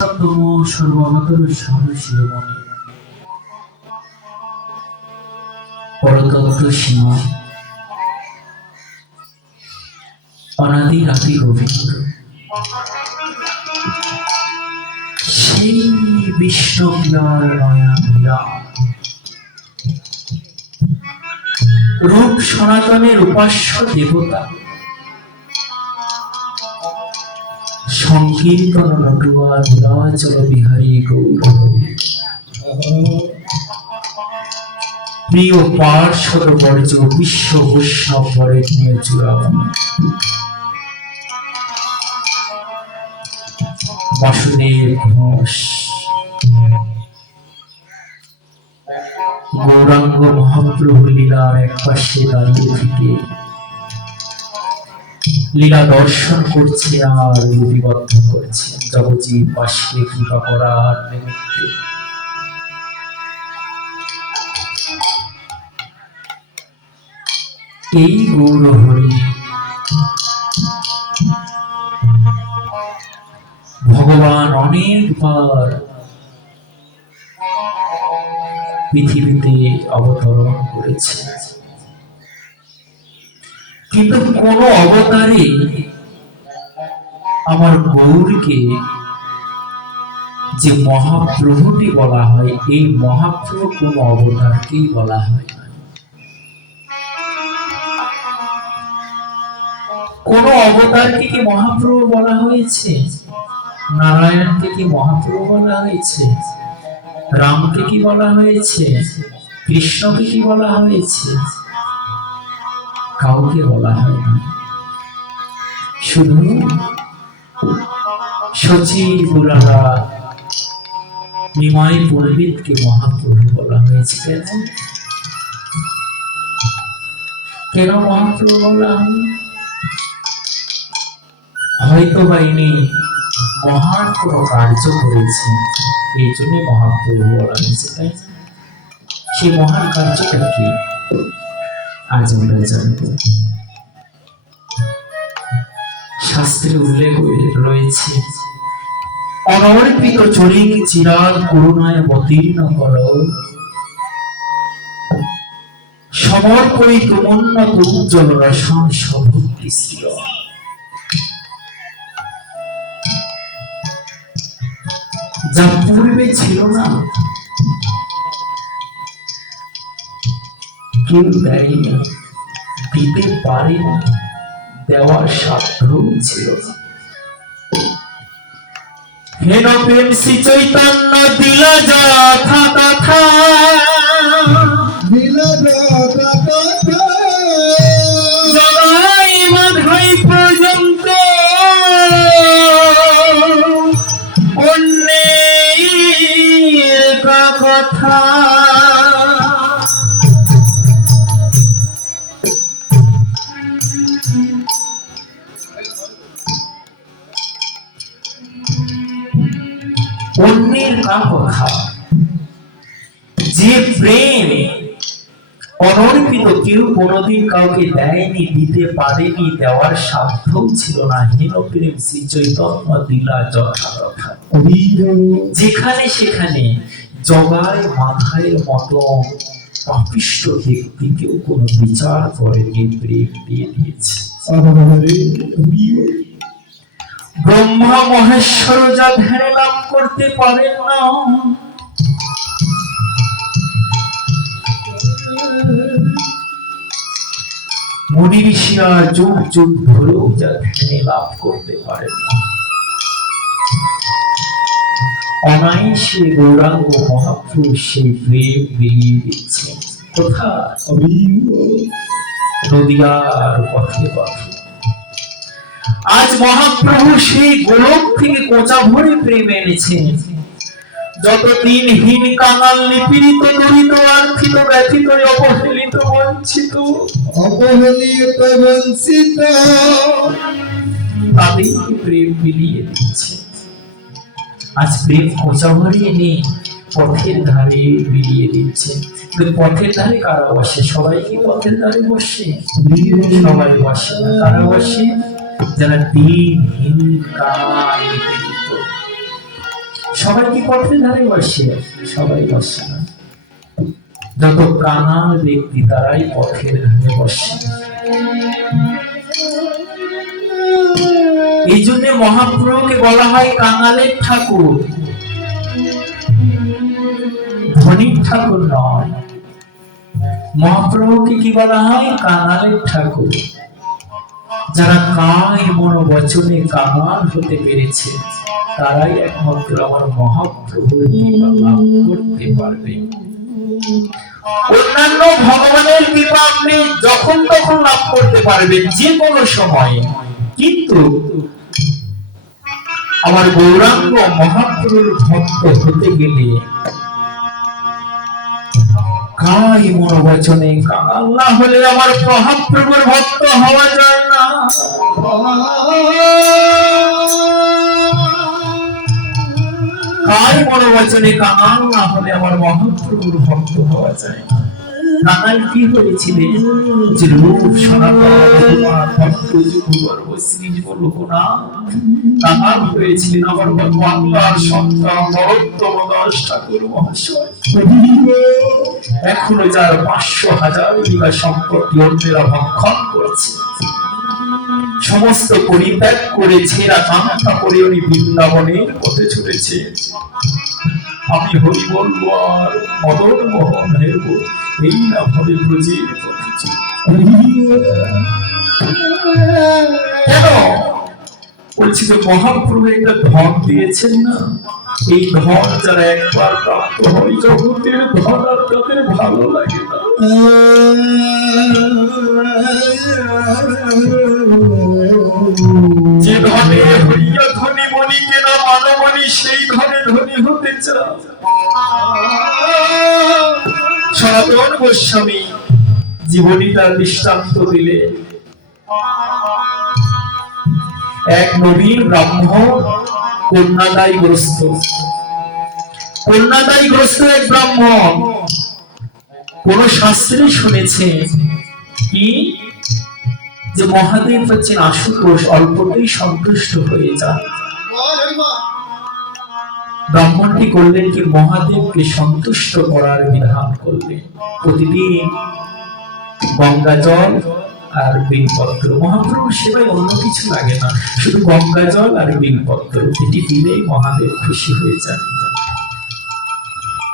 সর্বাবতার সর্বশিরোমণি পরতত্ত্ব সীমা অনাদি রাতি গোবিন্দ সেই বিষ্ণু রূপ সনাতনের উপাস্য দেবতা সংকীর্তন নটুয়া নীলাচল বিহারী গৌর প্রিয় পার্শ্বদ বর্জ বিশ্ব বৈষ্ণব বরেণ্য চূড়ামণি বাসুদেব ঘোষ গৌরাঙ্গ মহাপ্রভু লীলার এক পাশে দাঁড়িয়ে থেকে লীলা দর্শন করছে আর লিপিবদ্ধ করছে জগজীব বাসকে কৃপা করার নিমিত্তে। এই গৌর হরি ভগবান অনেকবার পৃথিবীতে অবতরণ করেছে, কিন্তু কোন অবতারে আমার গৌরকে যে মহাপ্রভুটি বলা হয়, এই মহাপ্রভু কোন অবতারকেই বলা হয় না। কোন অবতারকে কি মহাপ্রভু বলা হয়েছে? নারায়ণকে কি মহাপ্রভু বলা হয়েছে? রামকে কি বলা হয়েছে? কৃষ্ণকে কি বলা হয়েছে? কাউকে বলা হয় না। শুধু সচিব গুলারা নিমাই পণ্ডিতকে মহাপ্রভু বলা হয়েছে। কেন কেন মহাপ্রভু বলা হয়? হয়তো বা ইনি মহান কোন কার্য করেছেন, এই জন্য মহাপ্রভু বলা হয়েছে। তাই সেই মহান কার্যটা কি আজ আমরা জানব। শাস্ত্রে উল্লেখ রয়েছে, অনর্পিত চরিক চিরাগ করুণায় অবতীর্ণ করো, সমর্পণি তুমুন্নত উজ্জ্বল রসন সভক্তি ছিল। যা পূর্বে ছিল না, কেউ দেয়নি, দিতে পারেনি, দেওয়ার সাধ্য ছিল না। হেন প্রেম শ্রী চৈতন্য দিলা যথা তথা, জগাই মাধাই পর্যন্ত অন্যের কথা। অন্যের কথা, যে প্রেম অনর্পিত, কেউ কোনদিন কাউকে দেয়নি, দিতে পারেনি, দেওয়ার সাধ্য ছিল না। হেন প্রেম শ্রী চৈতন্য দিলা যথা তথা। যেখানে সেখানে জগায় মাথায় মতো পাপিষ্ঠ ব্যক্তিকেও কোনো বিচার করেনি, প্রেম দিয়ে দিয়েছে। ব্রহ্মা মহেশ্বর যা ধ্যানে লাভ করতে পারেন না, মুনি ঋষিরা যুগ যুগ ধরেও যা ধ্যানে লাভ করতে পারেন না, অনায়াসে গৌরাঙ্গ মহাপ্রভু সেই প্রেম বিলিয়ে দিচ্ছেন। কোথায়? নদিয়ার পথে পথে। আজ মহাপ্রভু সেই গোলক থেকে কোচা ভরে প্রেম এনেছেন। যত দিনহীন কাঙাল নিপীড়িত দরিদ্র আর্থিত ব্যথিত অবহেলিত বঞ্চিত তাদেরকে প্রেম বিলিয়ে দিচ্ছে। আজ প্রেম কোচা ভরে এনে পথের ধারে বিলিয়ে দিচ্ছে। পথের ধারে কারা বসে? সবাই কি পথের ধারে বসে? সবাই বসে না। কারা বসে? যারা দিনহীন কাঙাল নিপীড়িত। সবাই কি পথের ধারে বসে? সবাই বসে না। যত কাঙাল ব্যক্তি তারাই পথের ধারে বসে। এই জন্য মহাপ্রভুকে বলা হয় কাঙালের ঠাকুর, ধনীর ঠাকুর নয়। মহাপ্রভুকে কি বলা হয়? কাঙালের ঠাকুর। যারা কায় মন বচনে কাঙাল হতে পেরেছে তারাই একমাত্র আমার মহাপ্রভুর কৃপা লাভ করতে পারবে। অন্যান্য ভগবানের কৃপা আপনি যখন তখন লাভ করতে পারবেন, যে কোনো সময়ে, কিন্তু আমার গৌরাঙ্গ মহাপ্রভুর ভক্ত হতে গেলে কায় মন বচনে কাঙাল না হলে আমার মহাপ্রভুর ভক্ত হওয়া যায় না। কায় মন বচনে কাঙাল না হলে আমার মহাপ্রভুর ভক্ত হওয়া যায় না। কাঙাল কি হয়েছিলেন? যে রূপ সনাতন ভক্ত যুগগর্ভ শ্রীজীব লোকনাথ কাঙাল হয়েছিলেন আমার বাংলার সন্তান নরোত্তম দাস ঠাকুর মহাশয়। এখনো যার 500,000 বিঘা সম্পত্তি অন্যেরা ভক্ষণ করছে, সমস্ত পরিত্যাগ করে ছেঁড়া কান্না করে উনি বৃন্দাবনের পথে ছুটেছে। আমি হরি বলবো আর মদন মোহন হেরব, এই না ভাবে ব্রজের পথে। কেন বলছি? যে মহাপ্রভু একটা ধন দিয়েছেন না, এই ধন যারা একবার প্রাপ্ত হয় জগতের ধন আর তাদের ভালো লাগে না। যে ধনে হইয়া ধনী মনি কেনা মানবনী সেই ধনে ধনী হতে চায়। সনাতন গোস্বামী জীবনী তার দৃষ্টান্ত দিলে, এক নবীন ব্রাহ্মণ কন্যাদায়গ্রস্ত এক ব্রাহ্মণ কোন শাস্ত্রে শুনেছে কি যে মহাদেব হচ্ছেন আশুতোষ, অল্পতেই সন্তুষ্ট হয়ে যান। ব্রাহ্মণটি করলেন কি? মহাদেবকে সন্তুষ্ট করার বিধান করলেন। প্রতিদিন গঙ্গা জল আর বেলপত্র, মহাপ্রভুর সেবায় অন্য কিছু লাগে না, শুধু গঙ্গা জল আর বেলপত্র, এটি দিলেই মহাদেব খুশি হয়ে যান।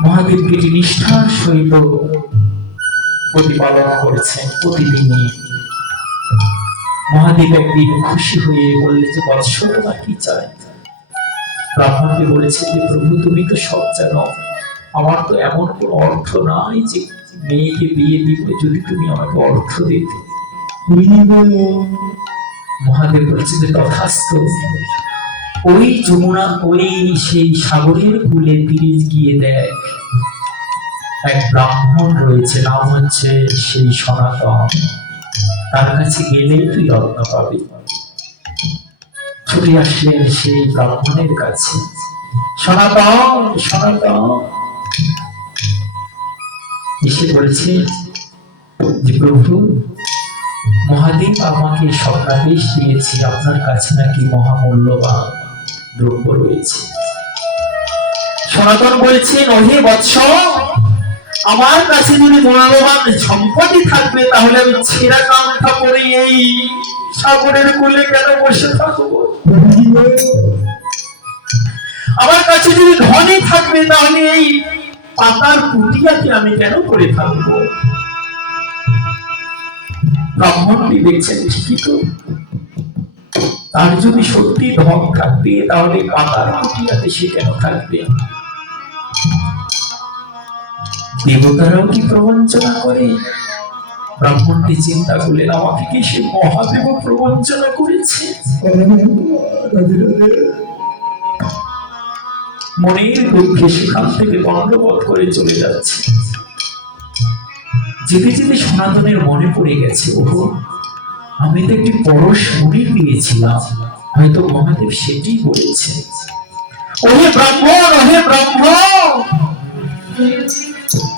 মহাদেবকে এটি নিষ্ঠার সহিত প্রতিপালন করেছেন প্রতিদিনই। মহাদেব একদিন খুশি হয়ে বললেন যে বৎস তোমার কি চাই? ব্রাহ্মণকে বলেছে যে প্রভু তুমি তো সব জানো, আমার তো এমন কোন অর্থ নাই যে মেয়েকে বিয়ে দিব, যদি তুমি আমাকে অর্থ দিতে। মহাদেব বলছে যে তথাস্তু। ওই যমুনা, ওই সেই সাগরের কূলে তীরে গিয়ে দেখ এক ব্রাহ্মণ রয়েছে, নাম হচ্ছে সেই সনাতন, তার কাছে গেলেই তুই রত্ন পাবি। ছুটে আসলেন সেই ব্রাহ্মণের কাছে। সনাতন এসে বলেছে যে প্রভু, মহাদেব আমাকে স্বপ্নাদেশ দিয়েছে আপনার কাছে নাকি মহামূল্যবান দ্রব্য রয়েছে। সনাতন বলছেন, ওহে বৎস, আমার কাছে যদি মূল্যবান সম্পত্তি থাকবে তাহলে আমি ছেঁড়া কামটা পরে এই সাগরের কূলে কেন বসে থাকবো? আমার কাছে যদি ধনী থাকবে তাহলে এই পাতার কুটিয়াকে আমি কেন করে থাকবো? ব্রাহ্মণটি দেখছেন ঠিকই তো, তার যদি সত্যি ধন থাকবে তাহলে পাতার কুটিয়াতে সে কেন থাকবে? দেবতারাও কি প্রবঞ্চনা করে? ব্রাহ্মণটি চিন্তা করলেন, আমাকে কি সে মহাদেব প্রবঞ্চনা করেছে? মনের দুঃখে সেখান থেকে দণ্ডবোধ করে চলে যাচ্ছে। যেতে যেতে সনাতনের মনে পড়ে গেছে, ওহো, আমি তো একটি পরশ মুড়ি দিয়েছিলাম, হয়তো মহাদেব সেটি বলেছে। ওহে ব্রাহ্মণ, ওহে ব্রাহ্মণ,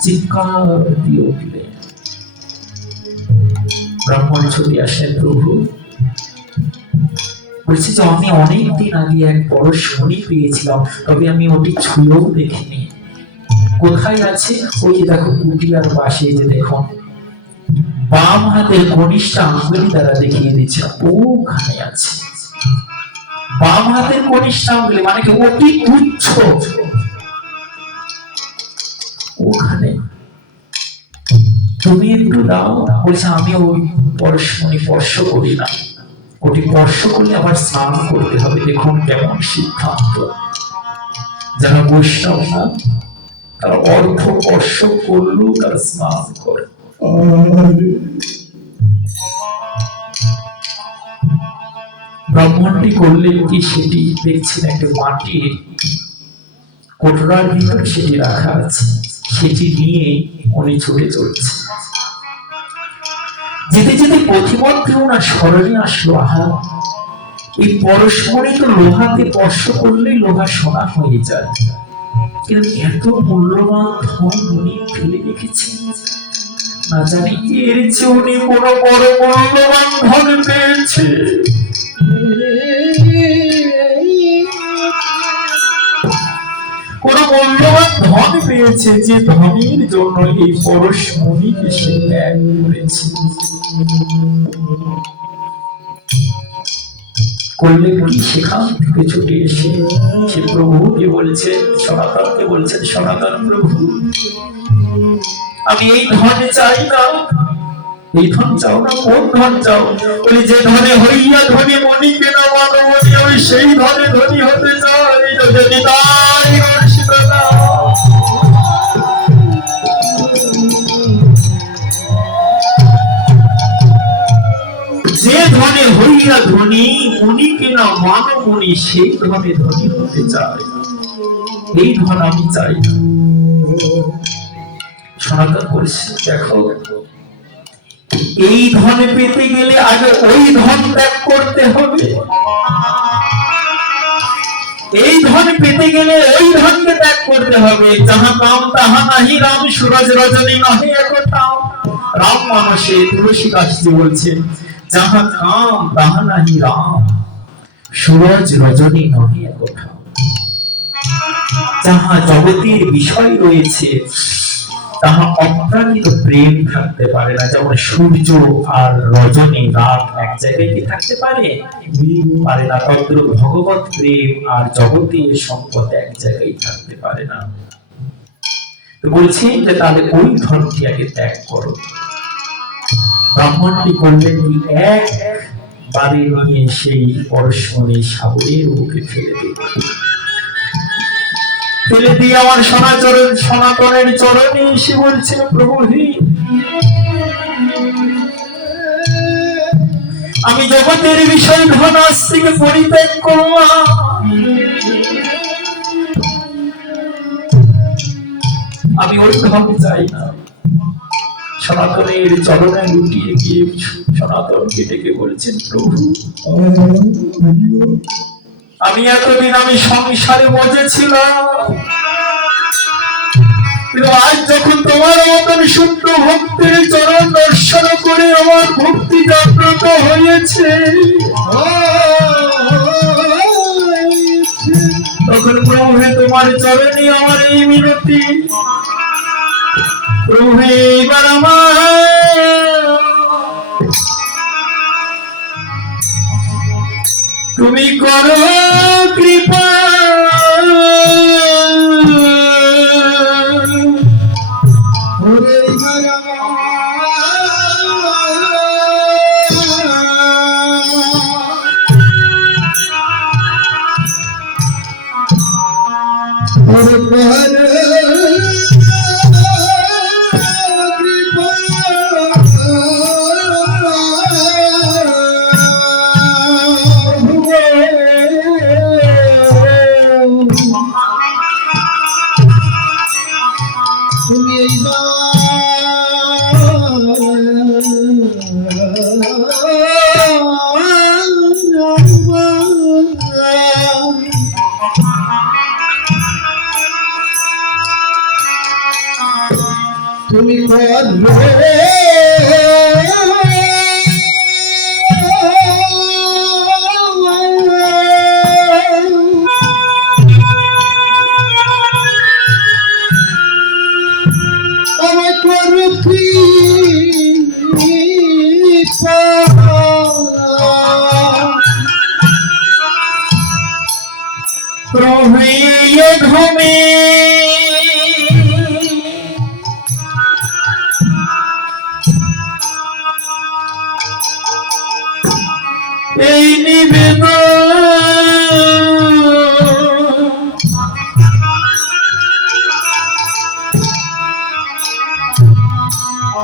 চিৎকার দিয়ে উঠলে। ব্রাহ্মণ ছুটে আসেন, প্রভু বলছে যে আমি অনেকদিন আগে এক বড় শনি পেয়েছিলাম, তবে আমি ওটি ছুঁয়েও দেখিনি। কোথায় আছে? ওই যে দেখো কুটিয়ার পাশে, যে দেখো বাম হাতের কনিষ্ঠ আঙ্গুলি দ্বারা দেখিয়ে দিচ্ছে, ওখানে আছে। বাম হাতের কনিষ্ঠ আঙ্গুলি মানে কি অতি তুচ্ছ, ওখানে তুমি একটু দাও। বলছে আমি ওই পরশমণি স্পর্শ করি না, ওটি স্পর্শ করলে আবার স্নান করতে হবে। দেখুন কেমন সিদ্ধান্ত! যারা বৈষ্ণব না তারা অর্থ স্পর্শ করলেও তারা স্নান করে। ব্রাহ্মণটি করলে কি সেটি দেখছেন একটা মাটির কোটরার ভিতর সেটি রাখা আছে, সেটি নিয়ে উনি ছুটে চলছে। যেতে যেতে পথিমধ্যে ওনার স্মরণে আসলো, আহা এই পরশমণি তো লোহাতে স্পর্শ করলেই লোহা সোনা হয়ে যায়, কিন্তু এত মূল্যবান ধন উনি ফেলে রেখেছেন। না জানি এর চেয়ে উনি কোনো বড় মূল্যবান ধন পেয়েছে। কোন মূল্যবান ধন পেয়েছে, যে ধনের জন্য এই পরশমণিকে সে ত্যাগ করেছে। করলেন কি? সেখান থেকে ছুটে এসে সে প্রভুকে বলছেন, সনাতনকে বলছেন, সনাতন প্রভু আমি এই ধন চাই না। এই ধন চাও না? কোন ধন চাও? বলি যে ধনে হইয়া ধনী মনি কেন মানবনী, আমি সেই ধনে ধনী হতে চাই। যদি তাই যে ধনে হইয়া ধনী মনি কেন মানবনী, সেই ধনে ধনী হতে চাই। এই ধন আমি চাই না। সনাতন বলছে দেখো, এই ধন পেতে গেলে আগে ওই ধন ত্যাগ করতে হবে। এই ধন পেতে গেলে ওই ধনকে ত্যাগ করতে হবে। যাহা কাম তাহা নাহি রাম, সুরজ রজনী নহে একথা। রাম মানসে তুলসীদাসজি বলছেন, যাহা কাম তাহা নাহি রাম, সুরজ রজনী নহে একথা। যাহা জগতের বিষয় রয়েছে তাহা অপ্রাণিত প্রেম থাকতে পারে না। যেমন সূর্য আর রজনী, রাত এক জায়গায় কি থাকতে পারে? পারে না। তদ্রূপ ভগবত প্রেম আর জগতের সম্পদ এক জায়গায় থাকতে পারে না। তো বলছেন যে তাহলে ওই ধনটি আগে ত্যাগ করো। ব্রাহ্মণটি করলেন কি? একবারে নিয়ে সেই পরশমণি সাগরের বুকে ফেলে দিল। ফেলে দিয়ে আমার সনাতনের চরণে এসে বলছে, প্রভু আমি জগতের বিষয় ধন আস্তিকে পরিত্যাগ করলাম। আমি ওই ধন চাই না। সনাতনের চরণে লুটিয়ে গিয়ে সনাতনকে ডেকে বলছেন, প্রভু আমি এতদিন আমি সংসারে বসেছিলাম, কিন্তু আজ যখন তোমার মতন শুদ্ধ ভক্তের চরণ দর্শন করে আমার ভক্তি জাগ্রত হয়েছে, তখন প্রভু তোমার চরণে আমার এই মিনতি, প্রভু এবার আমার তুমি করো কৃপা। তুমি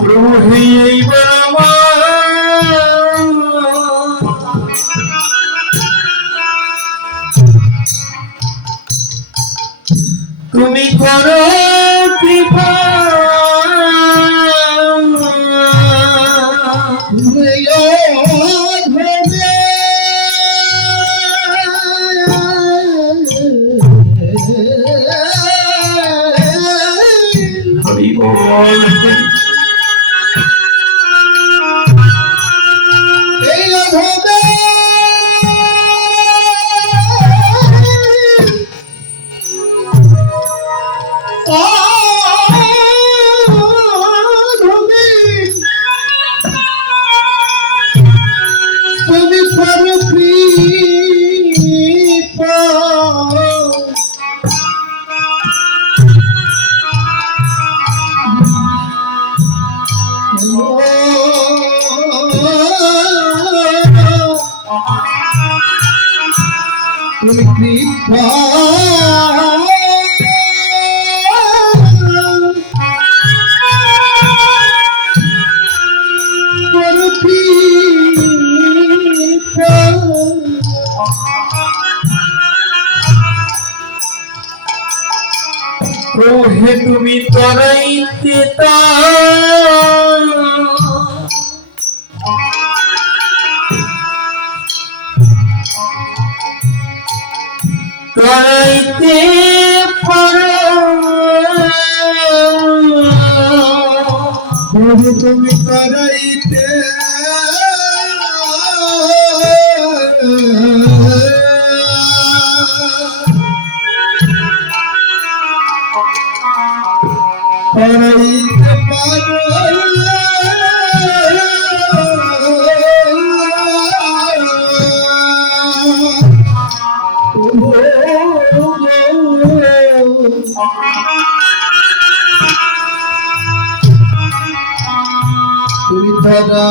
প্রভু হে এইবার আমার তুমি করো কৃপা হরি বল হে তুমি তরাইতে তরাইতে পারো তুমি তরাইতে তরাইতে পারো তুমি ধরা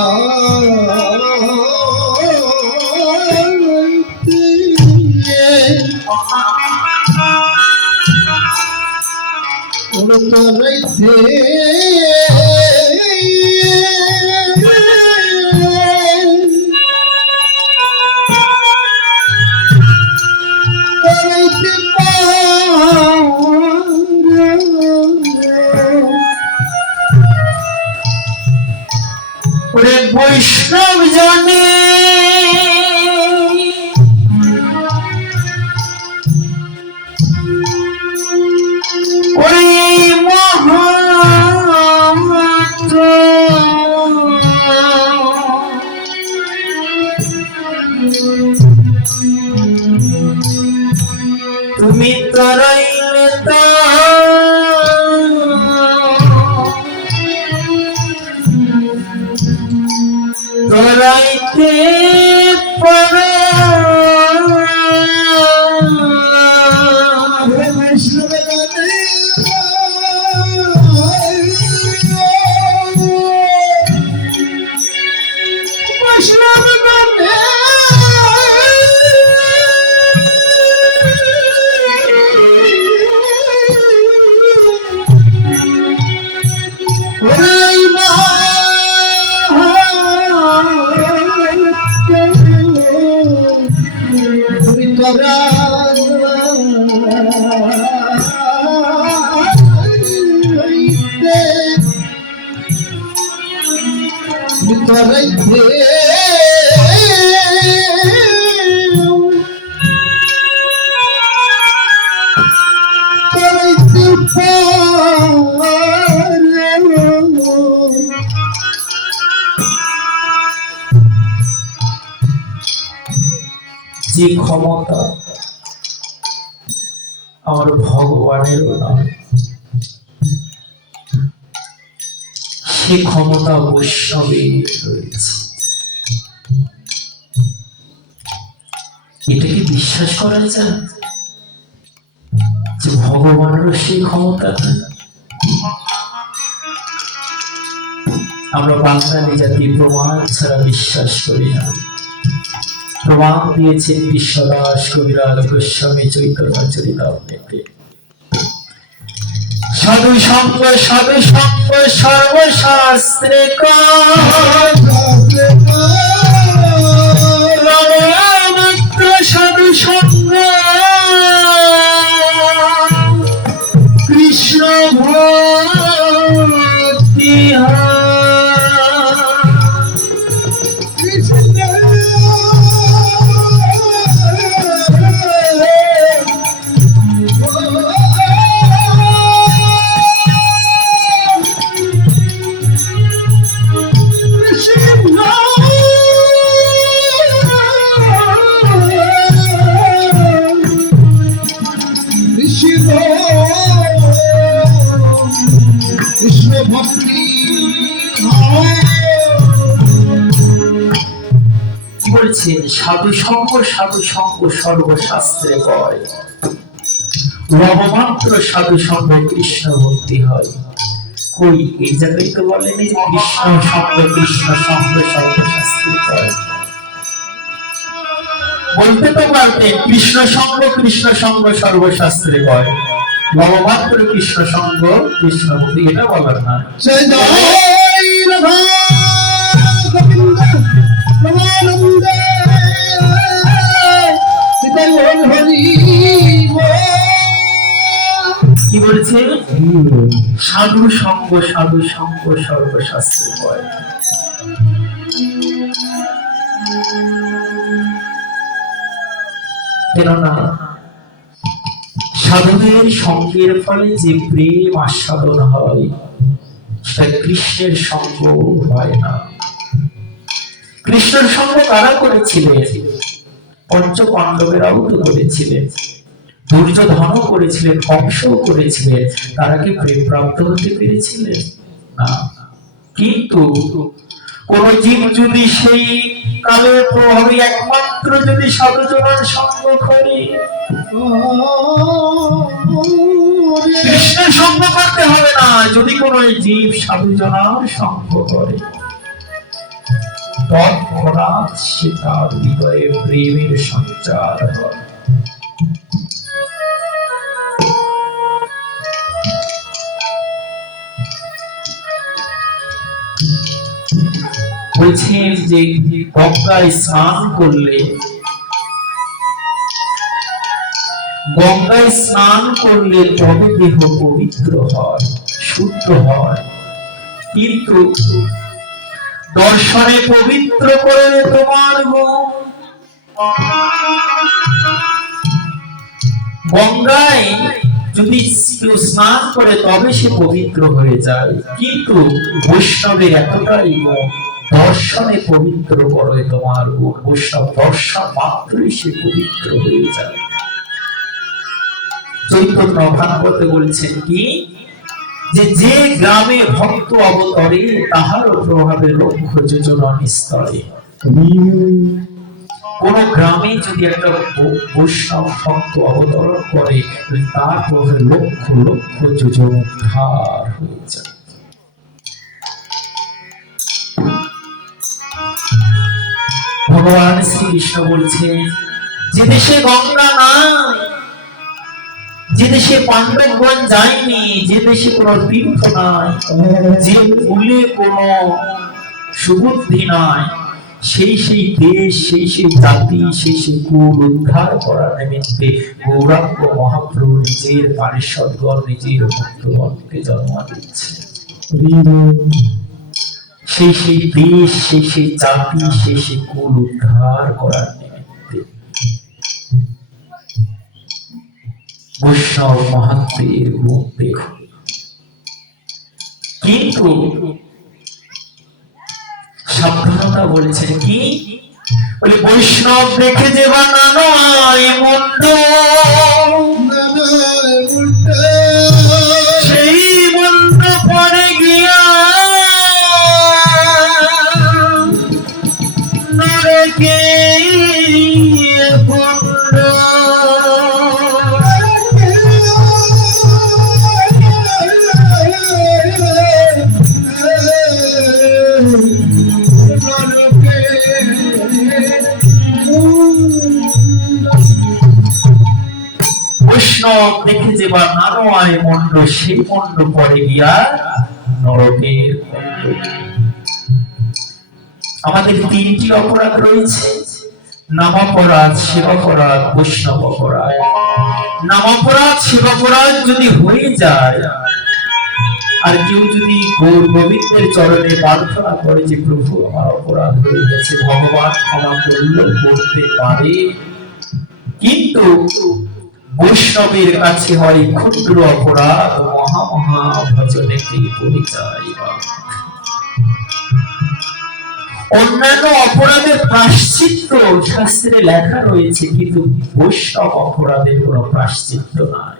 বৈষ্ণব জানে ওই মহামন্ত্র তুমি তরাইলে তরাইতে পারো যে ক্ষমতা আমার ভগবানেরও নয়, সে ক্ষমতা বৈষ্ণবের রয়েছে। এটাকে বিশ্বাস করা যায় যে ভগবানেরও সেই ক্ষমতা? আমরা বাঙালি জাতি প্রমাণ ছাড়া বিশ্বাস করি না। প্রমাণ দিয়েছেন বিশ্বদাস কবিরাজ গোস্বামী চৈতন্য চরিতামৃতে। সাধু সঙ্গ সর্বশাস্ত্রে মাত্র সাধু সঙ্গ কৃষ্ণ ভক্তি কৃষ্ণ ভক্তি বলছেন সাধু সঙ্গ সর্বশাস্ত্রে কয় লবমাত্র সাধু সঙ্গ কৃষ্ণ ভক্তি হয়। কই এই জায়গায় তো বলেনি যে কৃষ্ণ সঙ্গ সর্বশাস্ত্রে কয়। বলতে তো পারতেন কৃষ্ণ সঙ্গ সর্বশাস্ত্রে কয়, লবমাত্র কৃষ্ণ সঙ্গ কৃষ্ণ ভক্তি, এটা বলার না। কি বলছে? সাধু সঙ্গ সর্বশাস্ত্রে কয়। কেননা সাধুদের সঙ্গের ফলে যে প্রেম আস্বাদন হয় সেটা কৃষ্ণের সঙ্গ হয় না। কৃষ্ণের সঙ্গ কারা করেছিলেন? পঞ্চ পাণ্ডবেরাও তো করেছিলেন, দুর্যোধনও করেছিলেন, কংসও করেছিলেন। তারা কি প্রেম প্রাপ্ত হতে পেরেছিলেন? না। কিন্তু কোন জীব যদি সেই কালের প্রভাবে একমাত্র যদি সাধুজনের সঙ্গ করে, কৃষ্ণের সঙ্গ করতে হবে না, যদি কোন জীব সাধুজনার সঙ্গ করে তৎক্ষণাৎ সে তার হৃদয়ে প্রেমের সঞ্চার হয়। বলছেন যে গঙ্গায় স্নান করলে তবে দেহ পবিত্র হয়, শুদ্ধ হয়, কিন্তু দর্শনে পবিত্র করে তোমার গঙ্গায় যদি কেউ স্নান করে তবে সে পবিত্র হয়ে যায়, কিন্তু বৈষ্ণবের এতটাই গুণ, দর্শনে পবিত্র করে তোমার গুণ। বৈষ্ণব দর্শন মাত্রই সে পবিত্র হয়ে যায়। চৈতন্য ভাগবতে বলছেন কি, যে গ্রামে ভক্ত অবতরে তাহার প্রভাবে লক্ষ্য যোজনা স্তরে। কোন গ্রামে যদি একটা বৈষ্ণব ভক্ত অবতরণ করে তার প্রভাবে লক্ষ লক্ষ যোজন উদ্ধার হয়ে যায়। ভগবান শ্রীকৃষ্ণ বলছেন, যে দেশে গঙ্গা নাই, যে দেশে পাণ্ডবগণ যায়নি, যে দেশে কোন তীর্থ নাই, যে মূলে কোন সুবুদ্ধি নাই, সেই দেশ, সেই জাতি, সেই কুল উদ্ধার করার নিমিত্তে গৌরাঙ্গ মহাপ্রভু নিজের পারিষদগণ, নিজের ভক্তগণকে জন্ম দিচ্ছে। সেই দেশ, সেই জাতি, সেই কুল উদ্ধার করার নিমিত্তে বৈষ্ণব মহাত্মের গুণ দেখুন। কিন্তু সাবধানতা বলেছেন কি, বলে বৈষ্ণব দেখে যে বানানো মন্দ, সেই মন্দ পড়ে গিয়া নরকে যে বা নানোয়ায় মন্ড, সেই মন্ড পরে গিয়া নরকের কুণ্ড। আমাদের তিনটি অপরাধ রয়েছে: নামাপরাধ, সেবাপরাধ, বৈষ্ণব অপরাধ। নামাপরাধ, সেবাপরাধ যদি হয়ে যায়, আর কেউ যদি গৌর গোবিন্দের চরণে প্রার্থনা করে যে প্রভু আমার অপরাধ হয়ে গেছে, ভগবান ক্ষমা করলেও করতে পারে, কিন্তু বৈষ্ণবের কাছে হয় ক্ষুদ্র অপরাধ, মহা মহা ভজনেতে পরিচয়। অন্যান্য অপরাধের প্রায়শ্চিত্ত শাস্ত্রে লেখা রয়েছে, কিন্তু বৈষ্ণব অপরাধের কোন প্রায়শ্চিত্ত নাই।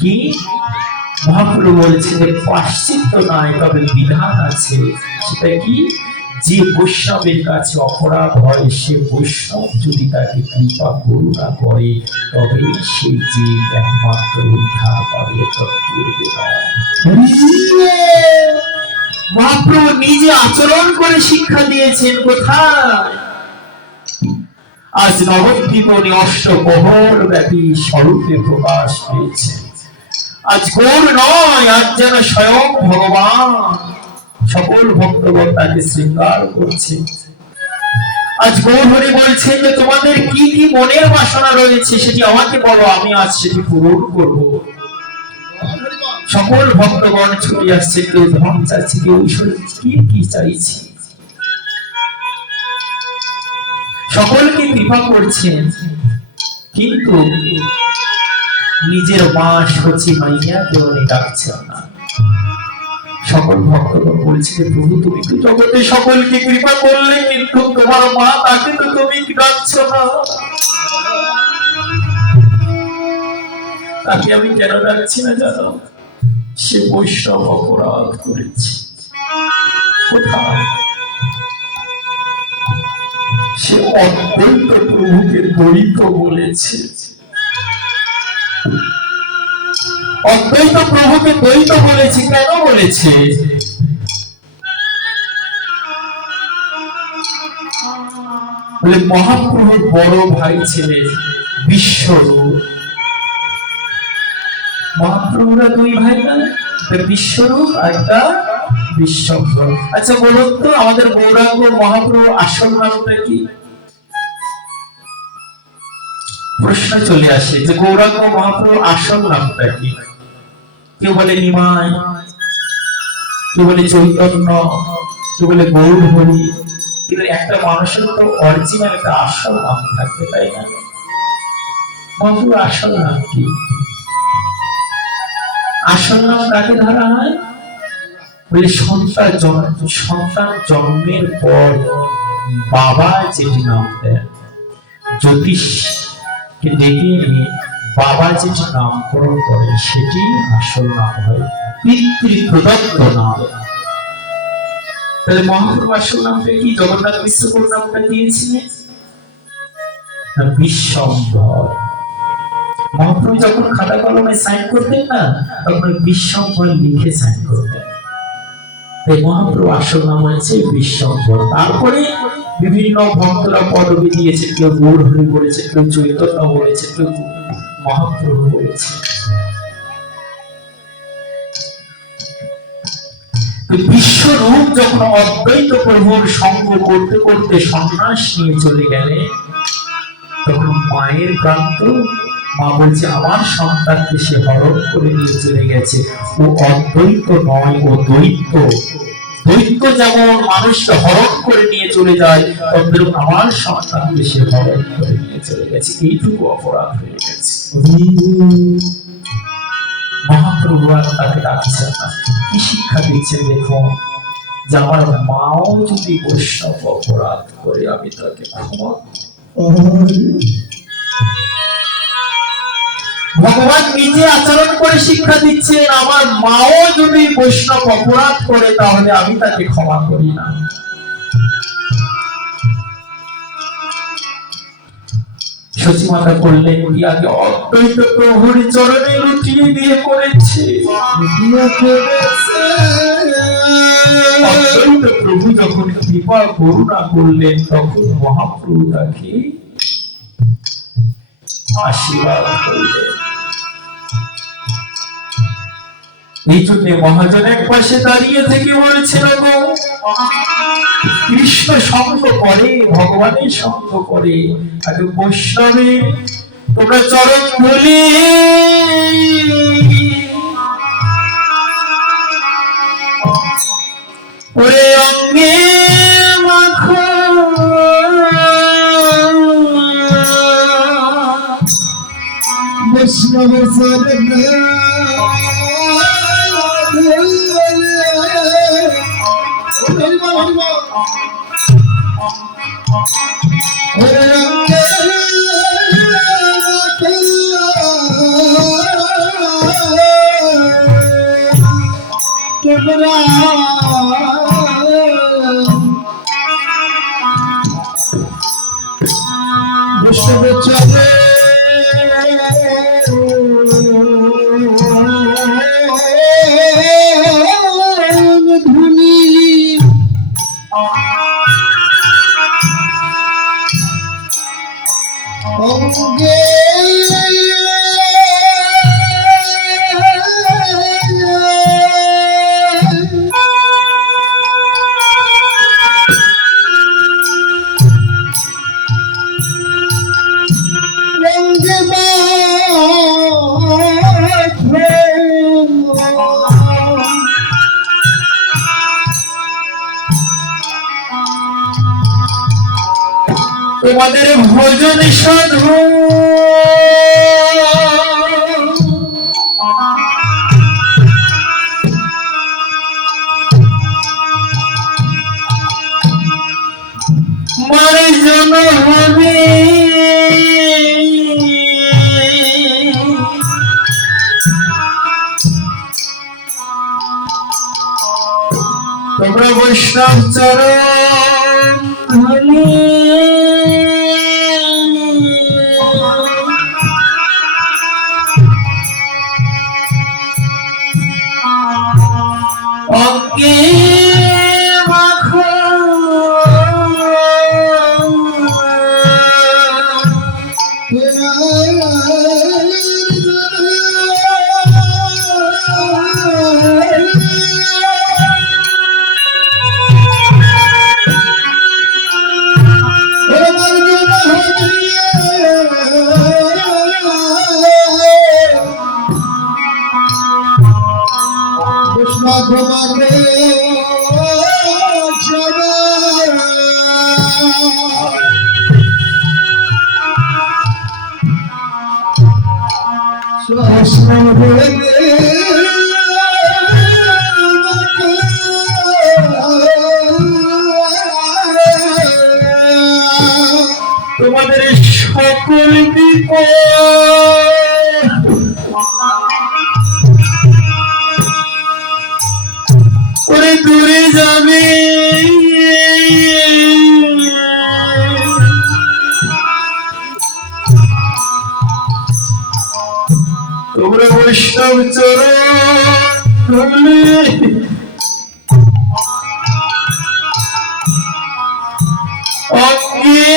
কি মহাপ্রভু বলছেন যে প্রায়শ্চিত্ত নাই, তবে বিধান আছে। সেটা কি? যে বৈষ্ণবের কাছে অপরাধ হয়, সে বৈষ্ণব যদি তাকে কৃপা করুণা করে, তবে সে যে একমাত্র উদ্ধার পাবে, তৎপূর্বে নয়। মহাপ্রভু নিজে আচরণ করে শিক্ষা দিয়েছেন। কোথায়? আজ নবদ্বীপে অষ্টপ্রহর ব্যাপী স্বরূপে প্রকাশ পেয়েছে। আজ গৌর নয়, আজ যেন স্বয়ং ভগবান সকল ভক্তগণ তাকে শৃঙ্গার করছে। আজ গৌর হরি বলছেন যে তোমাদের কি কি মনের বাসনা রয়েছে সেটি আমাকে বলো, আমি আজ সেটি পূরণ করব। সকল ভক্তগণ ছুটে আসছে, কেউ ধন চাইছে, কেউ ঈশ্বর কি চাইছে, সকলকে কৃপা করছেন, কিন্তু নিজের মা সচি মাইয়া কেউ ডাকছেন না। সকল ভক্তগণ বলছে প্রভু তুমি তো জগতে সকলকে কৃপা করলে, কিন্তু তোমার মা তাকে তো তুমি ডাকছ না। তাকে আমি কেন ডাকছি না জানো? সে বৈষ্ণব অপরাধ করেছে। কোথায়? সে অদ্বৈত প্রভুকে দ্বৈত বলেছে। অদ্বৈত প্রভুকে দ্বৈত বলেছে। কেন বলেছে? বলে মহাপ্রভুর বড় ভাই ছিলেন বিশ্বরূপ। মহাপ্রভুরা দুই ভাই না, বিশ্বরূপ আর একটা বিশ্বম্ভর। আচ্ছা বলুন তো, আমাদের গৌরাঙ্গ মহাপ্রভু আসল নামটা কি? প্রশ্ন চলে আসে যে গৌরাঙ্গ মহাপ্রভু আসল নামটা কি? কেউ বলে নিমাই, কেউ বলে চৈতন্য, কেউ বলে গৌর হরি। কিন্তু একটা মানুষের তো অরিজিনাল একটা আসল নাম থাকবে, তাই না? মহাপ্রভুর আসল নাম কি? আসল নাম কাকে ধরা হয়? বলে সন্তান জন্মের পর বাবা যেটি নাম দেন, জ্যোতিষকে ডেকে নিয়ে বাবা যেটি নামকরণ করে, সেটি আসল নাম হয়, পিতৃ প্রদত্ত নাম। তাহলে মহাপ্রভু আসল নামটা কি? জগন্নাথ বিশ্বকর নামটা দিয়েছিলেন বিশ্বম্ভর। মহাপ্রভু যখন খাতা কলমে সাইন করতেন না, তখন বিশ্বম্ভর লিখে সাইন করতেন। তাই মহাপ্রভু আসল নাম হয়েছে বিশ্বম্ভর। তারপরে বিভিন্ন ভক্তরা পদবি দিয়েছে, কেউ গৌর হরি বলেছে, কেউ চৈতন্য বলেছে, কেউ মহাপ্রভু বলেছে। বিশ্বরূপ যখন অদ্বৈত প্রভুর সঙ্গ করতে করতে সন্ন্যাস নিয়ে চলে গেলে, তখন মায়ের প্রান্ত মা বলছে আমার সন্তানকে সে হরণ করে নিয়ে চলে গেছে। ও অদ্বৈত নয়, ও দ্বৈত। দ্বৈত যেমন মানুষকে হরণ করে নিয়ে চলে যায়, তদ্রূপ আমার সন্তানকে সে হরণ করে নিয়ে চলে গেছে। এইটুকু অপরাধ হয়ে গেছে। মহাপ্রভু আর তাকে ডাকছেন না। কি শিক্ষা দিচ্ছে দেখুন, যে আমার মাও যদি বৈষ্ণব অপরাধ করে, আমি তাকে ক্ষমা। ভগবান নিজে আচরণ করে শিক্ষা দিচ্ছেন, আমার মাও যদি বৈষ্ণব অপরাধ করে, তাহলে আমি তাকে ক্ষমা করি না। সচিমাতা করলেন কি? আগে অদ্বৈত প্রভুর চরণে লুটিয়ে দিয়ে করেছে। অদ্বৈত প্রভু যখন কৃপা করুণা করলেন, তখন মহাপ্রভু তাকে আশীর্বাদ করলেন। এই জন্য মহাজন এক পাশে দাঁড়িয়ে থেকে বলছিল গো, কৃষ্ণ সঙ্গ করে, ভগবানের সঙ্গ করে, আগে বৈষ্ণবে তোমরা চরণ ধুলি ওরে অঙ্গে মাখো, বৈষ্ণব চরণ বৈষ্ণব চরণ ধুলি অঙ্গে তোমাদের ভোজন সাধু মার্জন হবে, তোমরা বৈষ্ণব চরণ ধুলি অঙ্গে মাখো, তোমাদের সকল বিপদ করে দূরে যাবে, তোমরা বৈষ্ণব চরণ ধুলি অঙ্গে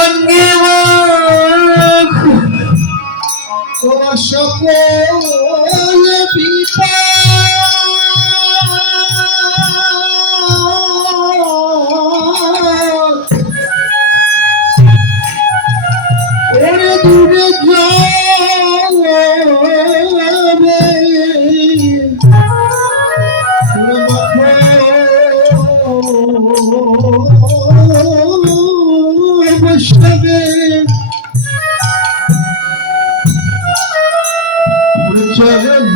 অঙ্গে মাখো, তোমার সকল বিপদ ওরে দূরে যাবে, বৈষ্ণবে চরণ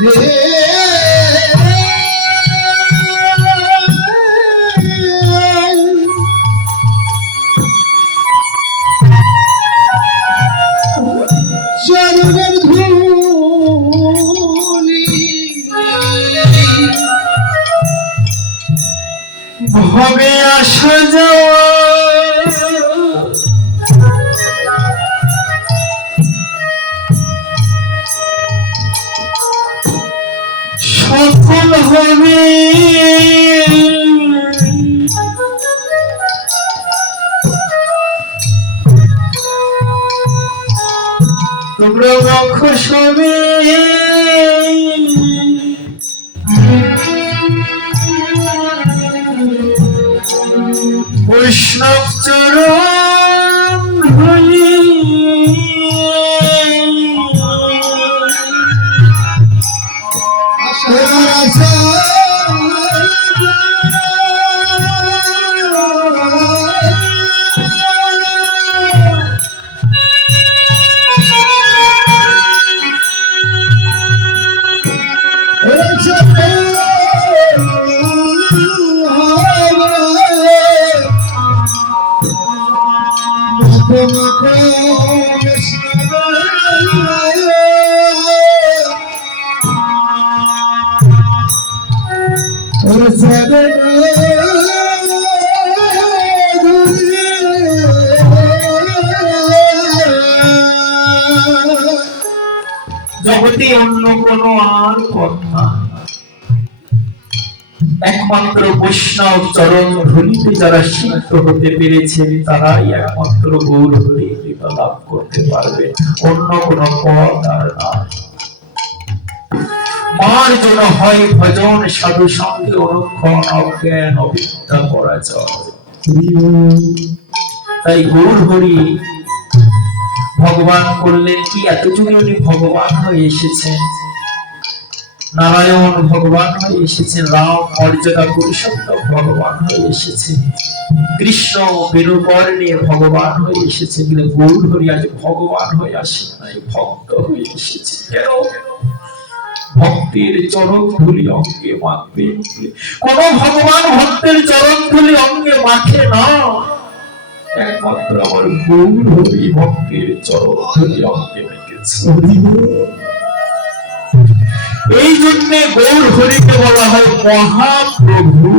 চরণের ধুলি ভবে আসা যাওয়া সফল হবে, শুভ্রবক্ষ শোভে বৈষ্ণব চরণ ধূলি জগতে অন্য কোন আর কথা একমাত্র বৈষ্ণব চরণ ধূলিতে যারা সিদ্ধ হতে পেরেছেন তারাই একমাত্র গৌর হরি কৃপা লাভ করতে পারবে, অন্য কোন পথ আর নাই। মার জন্য হয় ভজন সাধু সঙ্গে অনুক্ষণ অজ্ঞান অবিদ্যা পরাজয়। তাই গৌর হরি ভগবান করলেন কি, এত যুগে উনি ভগবান হয়ে এসেছেন, নারায়ণ ভগবান হয়ে এসেছেন, রাম মর্যাদা পুরুষোত্তম ভগবান হয়ে এসেছেন, কৃষ্ণ বেণুবর্ণে ভগবান হয়ে এসেছে, কিন্তু গৌর হরি আজ ভগবান হয়ে আসেন নাই, ভক্ত হয়ে এসেছে। কেন? ভক্তের চরণ ধুলি অঙ্গে মাখবে। কোন ভগবান ভক্তের চরণ ধুলি অঙ্গে মাখে না, একমাত্র আমার গৌর হরি ভক্তের চরণ ধুলি অঙ্গে মেখেছে। এই জন্য গৌর হরিকে বলা হয় মহাপ্রভু,